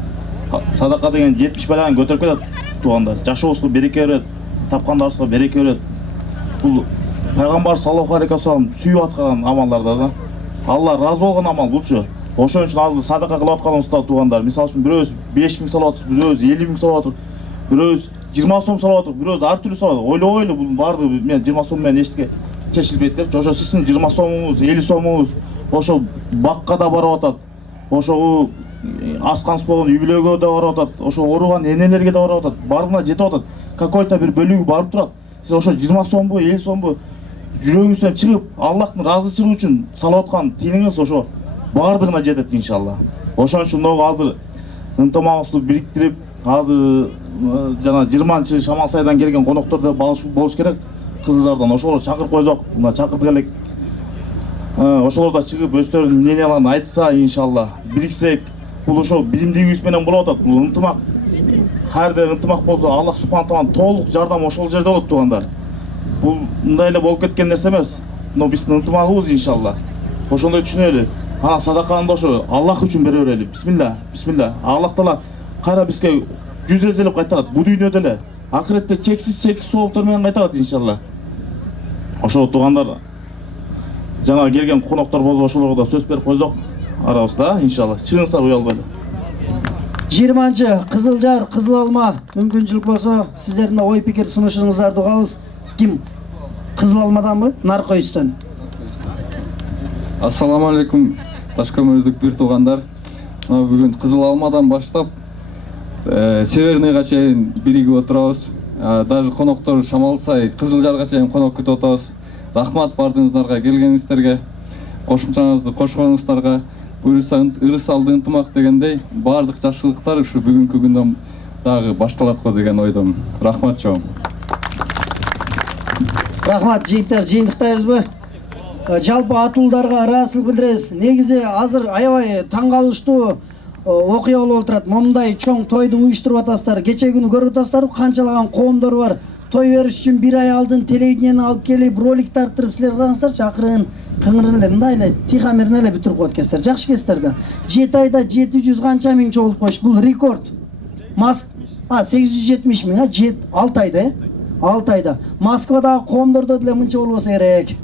Садака деген 70 баланы көтөрүп кетет туугандар. Жашообузга береке берет, тапкандарыбызга береке берет. Бул Пайгамбар саллаллаху алейхи ва саллям сүйүп аткан амалдарда да. Алла ыраазы болгон амал булчу. Ошон үчүн азыр садака кылып атканыбыз да туугандар. Мисалы үчүн бирөөбүз 5000 салып атабыз, бирөөбүз 50 000 салып атабыз, бирөөбүз 20 сом салып атабыз, бирөөбүз ар түрдүү салып атабыз. Ойлобойлу бул баардыгы мен 20 сом менен эчтеке чечилбейт деп. Ошо сиздин 20 сомуңуз, 50 сомуңуз ошо бакка да барып атат. Ошо аскан болгон үй-бүлөгө да барып атат. Ошо ооруган энелерге да барып атат. Бардыгына жетип атат. Какой-то бир бөлүгү барып турат. Сиз ошо 20 сомбу, 50 сомбу жүрөгүңүздөн чыгып, Аллахтын ыраазычылыгы үчүн салып аткан тиниңиз ошо бардыгына жетет иншалла. Ошон үчүн могу азыр ынтымагыбызды бириктирип, азыр жана 20-чы Шамал сайдан келген коноктор да болуш керек. Кызылжардан ошолор чакырып койсок, мына чакырдык элек. Ошолор да чыгып өздөрүнүн мненияларын айтса иншалла, бириксек, бул ошо биримдигибиз менен болуп атат. Бул ынтымак. Кайерде ынтымак болсо, Аллах субхана тааладын толук жардамы ошол жерде болот туугандар. Бул мындай эле болуп кеткен нерсе эмес. Но биздин ынтымагыбыз иншалла. Ошондой түшүнөлү. Ана садаканы да ошо Аллах үчүн бере берели. Бисмилла, бисмилла. Аллах таала кайра бизге 100 эселеп кайтарат. Бу дүйнөдө эле, акыретте чексиз сооптор менен кайтарат иншалла. Ошо туугандар, жана келген коноктор болсо ошолорго да сөз берип койсок арабызда иншалла. Чыгыңыздар уялбайлы. 20-чы Кызылжар, Кызыл Алма мүмкүнчүлүк болсо сиздердин ой пикир сунушуңуздарды угабыз. Ким? Кызыл Алмаданбы? Наркоюстан. Ассаламу алейкум, Ташкөмүрдүк бир туугандар. Бүгүн Кызыл Алмадан баштап Северныйга чейин биригип отурабыз. Даже коноктор Шамалсай, Кызылжарга чейин конок күтүп атабыз. Рахмат бардыгыңыздарга, келгениңиздерге, кошумчаңызды кошконуңуздарга. Ырыс алды ынтымак дегендей, бардык жакшылыктар ушу бүгүнкү күндөн дагы башталат го деген ойдомун. Рахмат чоң. Рахмат, жыйынтар, жыйынтыктайбызбы? Жалпы атуулдарга ыраазычылык билдиребиз. Негизи азыр аябай таң калыштуу окуя болуп отурат. Момундай чоң тойду уюштуруп атасыздар. Кече күнү көрүп атасыздар, канчалаган коомдор бар. Той бериш үчүн бир ай алдын телевидениени алып келип, ролик тарттырып, силер караңыздарчы, акырын кыңырын эле мындай эле тихомирно эле бүтүрүп коет экенсиздер. Жакшы экенсиздер да. 7 айда 700 канча миң чогулуп коюш. Бул рекорд. 870 миң, 6 айда, 6 айда. Москвадагы коомдордо деле мынча болбосо керек.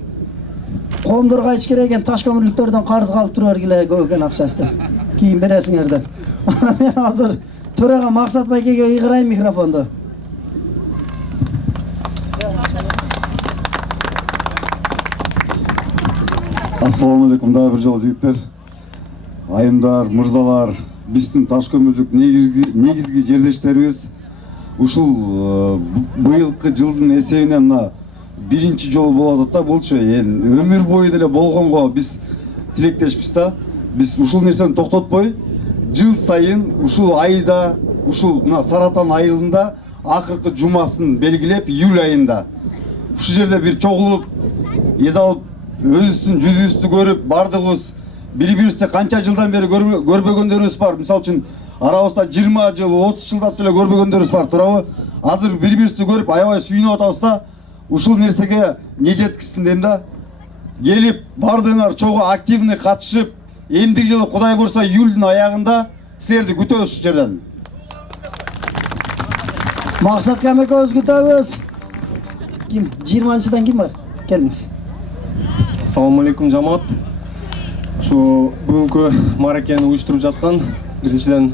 Коомдорго айтыш керек экен, Ташкөмүрлүктөрдөн карыз калып тура бергиле көбөкөн акчасы. Кийин бересиңер деп. Мен азыр төрага Максат байкеге ыйгырайм микрофонду. Ассаламу алейкум, дагы бир жолу жигиттер, айымдар, мырзалар, биздин Ташкөмүрлүк негизги жердештерибиз ушул быйылкы жылдын эсебинен мына биринчи жолу болуп атат да. Булчу өмүр бою деле болгонго биз тилектешпиз да. Биз ушул нерсени токтотпой, жыл сайын ушул айда, ушул мына Саратан айылында акыркы жумасын белгилеп, июль айында ушул жерде бир чогулуп, эз алып, өзүбүздүн жүзүбүздү көрүп, бардыгыбыз бири-бирибизди канча жылдан бери көрбөгөндөрүбүз бар. Мисалы үчүн арабызда 20 жыл, 30 жылдап деле көрбөгөндөрүбүз бар, туурабы? Азыр бири-бирибизди көрүп, аябай сүйүнүп атабыз да. Ушул нерсеге не жеткизсин дейм да. Келип, бардыгыңар чогуу активный катышып, эмдиги жылы Кудай буйрса июлдун аягында силерди күтөбүз ушул жерден. Максат Камекөбүз күтөбүз. Ким? 20-чыдан ким бар? Келиңиз. Ассаламу алейкум жамаат. Шу бүгүнкү маракени уюштуруп жаткан биринчиден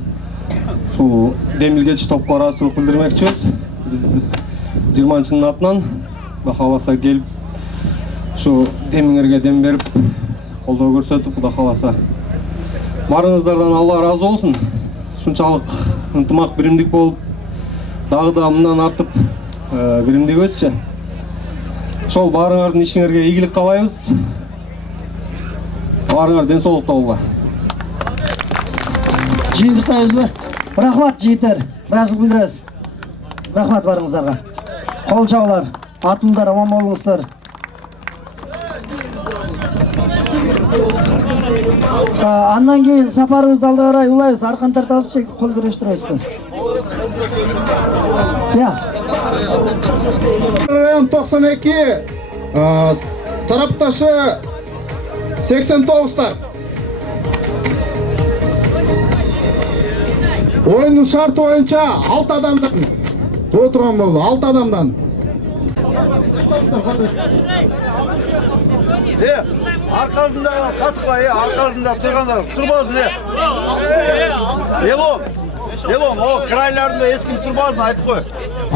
ушул демилгеч топко ыраазычылык билдирмекчибиз. Биз 20-чынын атынан Кудай кааласа келип ушу демиңерге дем берип, колдоо көрсөтүп, Кудай кааласа баарыңыздардан Алла ыраазы болсун. Ушунчалык ынтымак, биримдик болуп, дагы да мындан артып биримдигибизчи. Ошол баарыңардын ишиңерге ийгилик каалайбыз. Баарыңар ден соолукта болгула. Жыйынтыктайбызбы? Рахмат жыйынтар, ыраазычылык билдиребиз. Рахмат баарыңыздарга. Кол чабуулар, атуулдар аман болуңуздар. Андан кийин сапарыбызды алда карай улайбыз, аркан тартабызбы, кол күрөштүрөбүзбү? Район 92, тарапташы 89'lar. Oyunun şartı boyunca 6 adamdan oturan oldu, 6 adamdan. Arkasında kasıkla arkasında turganlar turбасын Elon o kiraylarında hiç kim turбасын айтып қой.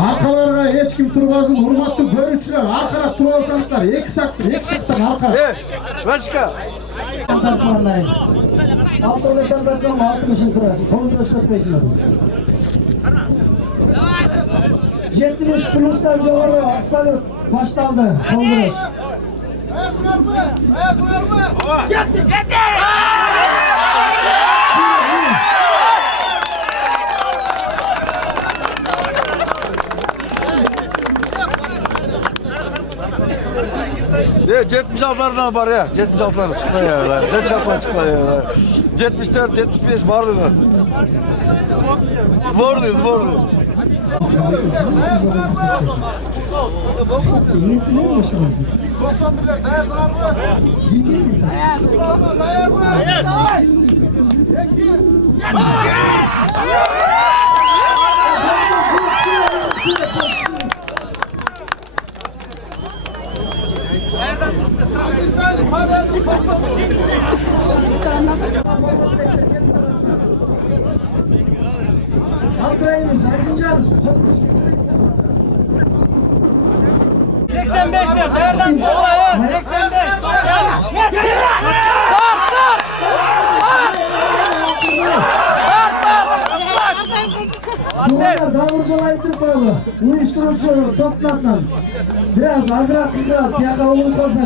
Arkalarına hiç kim turбасын, hurmatlı görüşçüler, arkada tur alsanızlar, iki şaksan arka. Рачка. Tartmanlayın. Autometan tartmanın 60'ın turası. Kongres ötmesin. 70 plus'tan жоғары абсолют başlandı kongres. Жетmiş altlardan var ya. 76'lar çıktı ya. Ne çarpma çıktı ya. 74, 75 vardı mı? Zbordu. Abdurrahim, Erzincan. 85 de Serdan Kola 85. Duvarlar davurcalayıp tutmalı. Uyuşturucu toplatma. Biraz azrak piyaka olmuş olsa.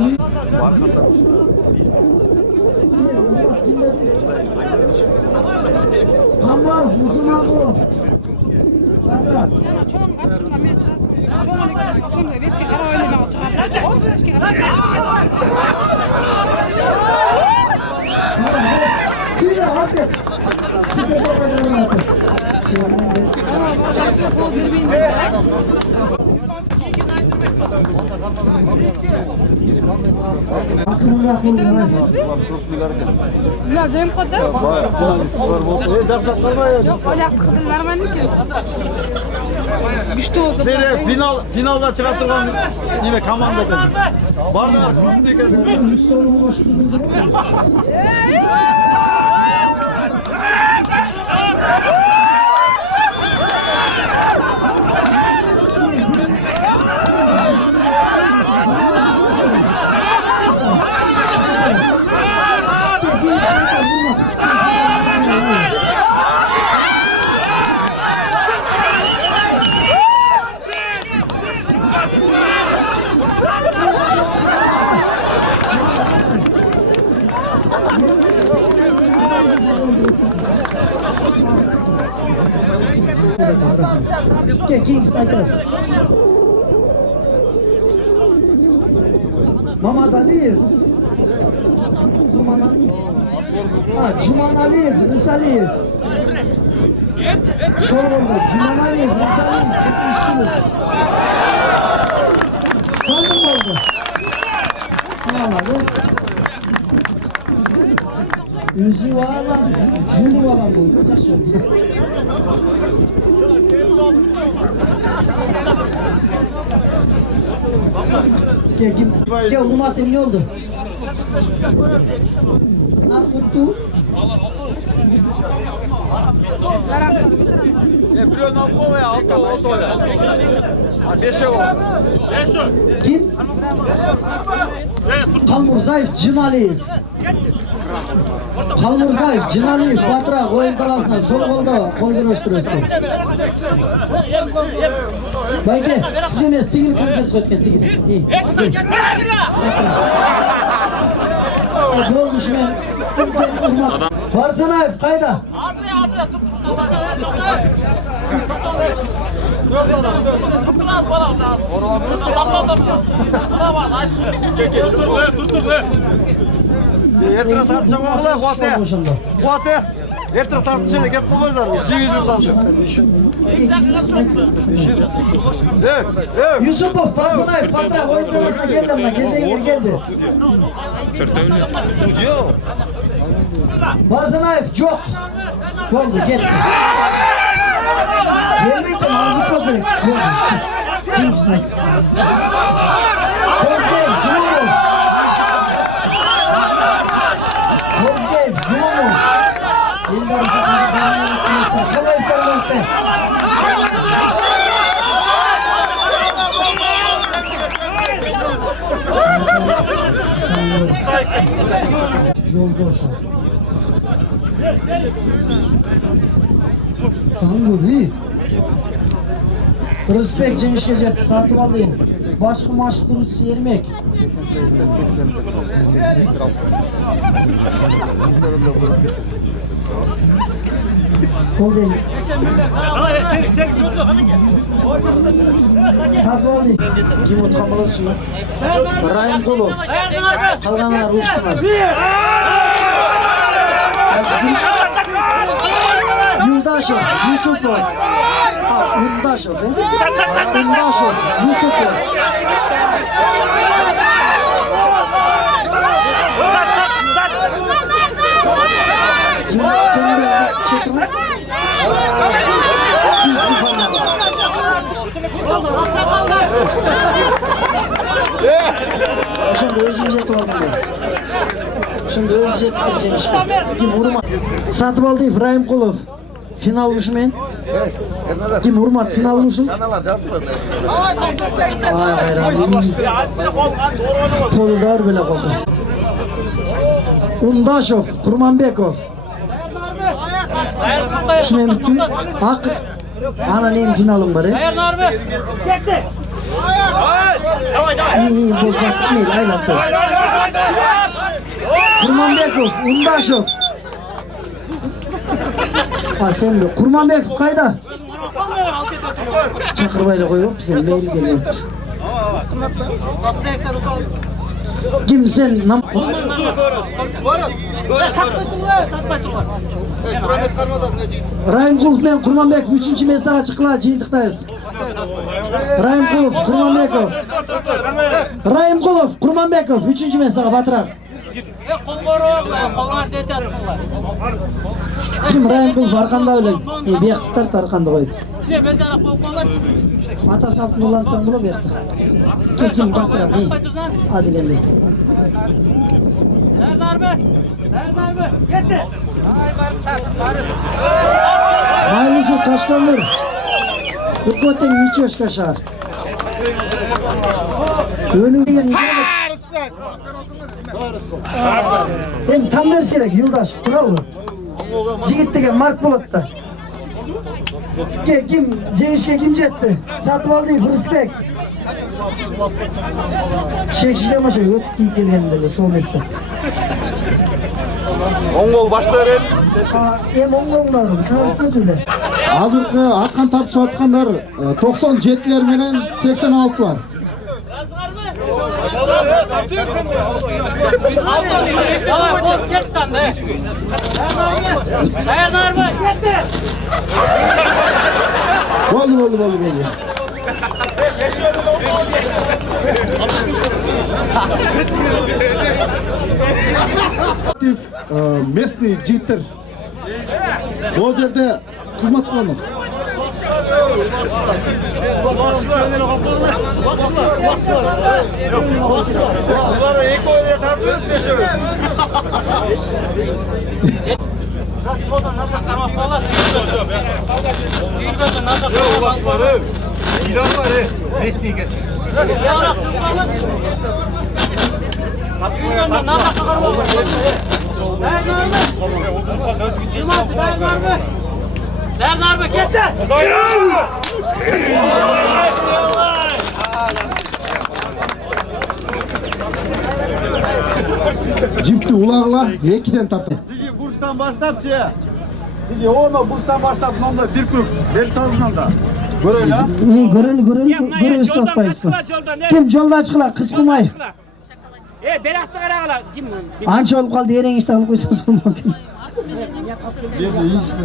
Kanlar Müslüman kulu. Kadra. Suyla hadi. Çıkıp bakalım. Ya Cem Koda? Yok, oyak kızlar var mı? Güçlü oldu. Finalda çıkıp turgan neme komandası. Bardalar kulübünde ekan. Güçlü olun boş bulundu. Mamad Aliyev. Cuman Aliyev, Rıza Aliyev. Soruldu. Cuman Aliyev, Rıza Aliyev. Çekmiştiniz. Sandım oldu. Sağladınız. Yüzü var, cümle var bu. Çok söyledi. Gel Ulumat'ım ne oldu? Narkotu. Birini alıp koy, altı oy. 5'e o. Kim? Kalmurzayev, Cimaliyev. Kalmurzayev, Cimaliyev, Batra, oyun talasına sol kolda koyduruşturuyorsun. Bayke, siz emes, tigil konsert koyken, tigil. İyi. Yol düşmen. Varsanayev, kayda. Ertire tartışacağım ağla, Kuate. Ertire tartışacağım, get bulmazlar mı? 200 yıldan. Yusupov, Varsanayev, Batra, oyun talasına geldi ama Gezenger geldi. Varsanayev, yok. Oldu, gitti. Gelmekten ağzı koydu. Kimsin? Özdev, Cumhurov. Kallaysanlar. Yoldaşım. Tanrı. Respekt genişleyecek, satып alayım. Başka maçı durusu yermek. Ol değil. Satып alayım. Kim otkan bulursun? Rahim Kulov. Kalganlar uçtular. Yurdaşov, Yusupov. Yurdaşov, Yurdaşov, Yusupov. Senin bir çekim mi? Şimdi özüm jetip aldım ben. Şimdi öz jettireceğim işte. Kim vurma. Satıp aldı İbrahim Kulov. Final uçmen. Kim hurmat final uçun? Ay hayran. Koludar bile koku. Undaşov, Kurmanbekov. Şuna bitti. Hak. Ana neyim finalım var ya. İyi, bozmak gitmeyin. Aylattı. Kurmanbekov, Undaşov. Ha sen de. Kurmanbekov kayda? Çakırbayla koyup sen mail geliyor. Kim sen? Rahim Kulov men Kurmanbekov 3. mesaga chiqdilar, jiyindiqdayız. Rahim Kulov, Kurmanbekov. Rahim Kulov, Kurmanbekov 3. mesaga batırak. Kim Rahim Kulov arkanda öyle. Bir tutar arkanda koyup. Atası altın ulansan bunu bir kim batırak iyi. Hadi gelin. Maylısı Taşkömür. Hükümetin Niçoş Kaşar. Önünden hem tam ders gerek Yıldaş. Bravo. Cigitti'ge Mart Bulut'ta. Kim Cengiş'e kim jetti? Satıp aldı Respekt. Şekşi'de maşa yok. İyi gelgenleri sol mesle. Оңгол башта берели. Hem oңголунарым. Şuna bitmedi öyle. Азыркы аткан тартышып аткандар 97'ler менен 86'lar. Oldu. Местный жигиттер бул жерде кызмат кылат. Жипти улагыла экиден тартып. Тиги бурчтан баштапчы. Тиги оны бурчтан баштап мында бир күп бел тазынан көрөлү а? Көрөлү атпайбыз. Ким жолда чыкыла, кыз кумай. Беракты карагыла ким? Анча болуп калды, эреңизди алып койсоңуз болмок.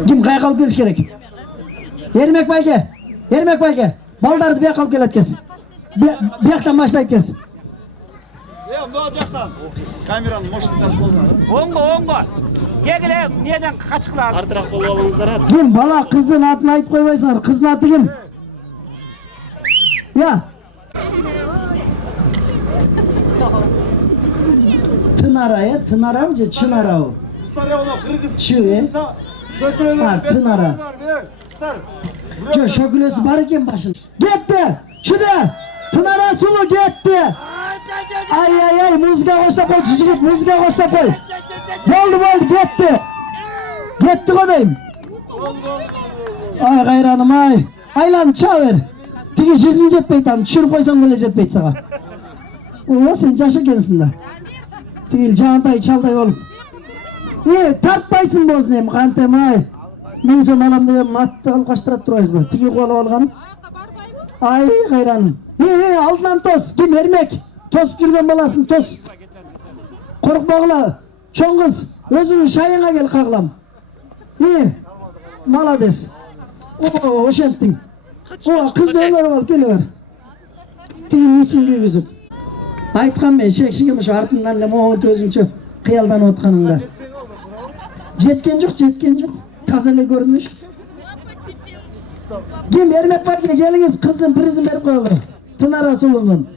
Ким кайга алып келиш керек? Ермек байге. Балдарды бияка алып келет кез. Бияктан баштайт кез. Мына жактан. Камеранын мощностун колдон. Оңго. Кегиле неден качкыла? Артыраак болуп алыңыздар. Ким бала кыздын атын айтып койбойсуңар? Кыздын аты ким? Ya. Tınara mı? Çınara o. Çı Pınar'a. Şökülesi var iken başın. Gitti. Şurada. Pınar'a sulu gitti. Ay muzga koşta koy çocuk muzga koşta koy. Oldu gitti. Gitti kodayım. Ay gayranım ay. Aylan çağır. Tigi yüzün jetpeyt lan. Düşürüp koysam bile jetpeyt sana. O sen caşı ekensin da. Değil çağantay çalday olup. Tartpayсың бозынем кантем ай. Мен сом алам деп матты алып каштырат турабызбы? Тиги колуп алган. Ай кайраным. Алдынан тос, ким эрмек. Тосуп жүргөн баласын тос. Коркпогула. Чоң кыз, өзүңүн шайыңа кел кагылам. Молодец. Ошенттиң. Кызды өңгөрүп алып келе бер. Тигин ичин күйгүзүп. Айткам мен шекшигим ушу артыңдан эле могут өзүңчө кыялданып атканыңда. Жеткен жоқ, таза эле көрүнүш. Ким Эрмек байке келиңиз, кыздын призин берип коелу. Пынара сулунун.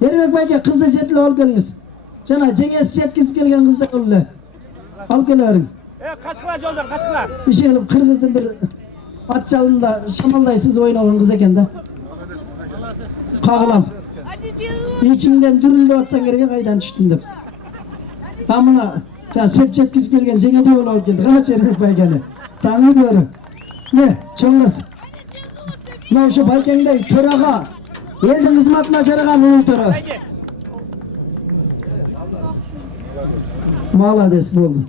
Эрмек байке кызды жетилип алып келиңиз. Жана жеңес жеткизип келген кызды болу эле. Алып келе бериң. Качкыла жолдор, качкыла. Ишелип кыргыздын бир ат жалында шамалдай сыз ойногон кыз экен да. Кагылам. Ичиңден дүрүлдөп атсаң керек, кайдан түштүм деп. Мына сеп жеткизип келген жеңеде болуп алып келди. Карачы Эрмек байкени. Таңы көрү. Чоң кыз. Мына ушу байкеңдей төрага, элдин кызматына жараган улуу төрө. Молодец болду.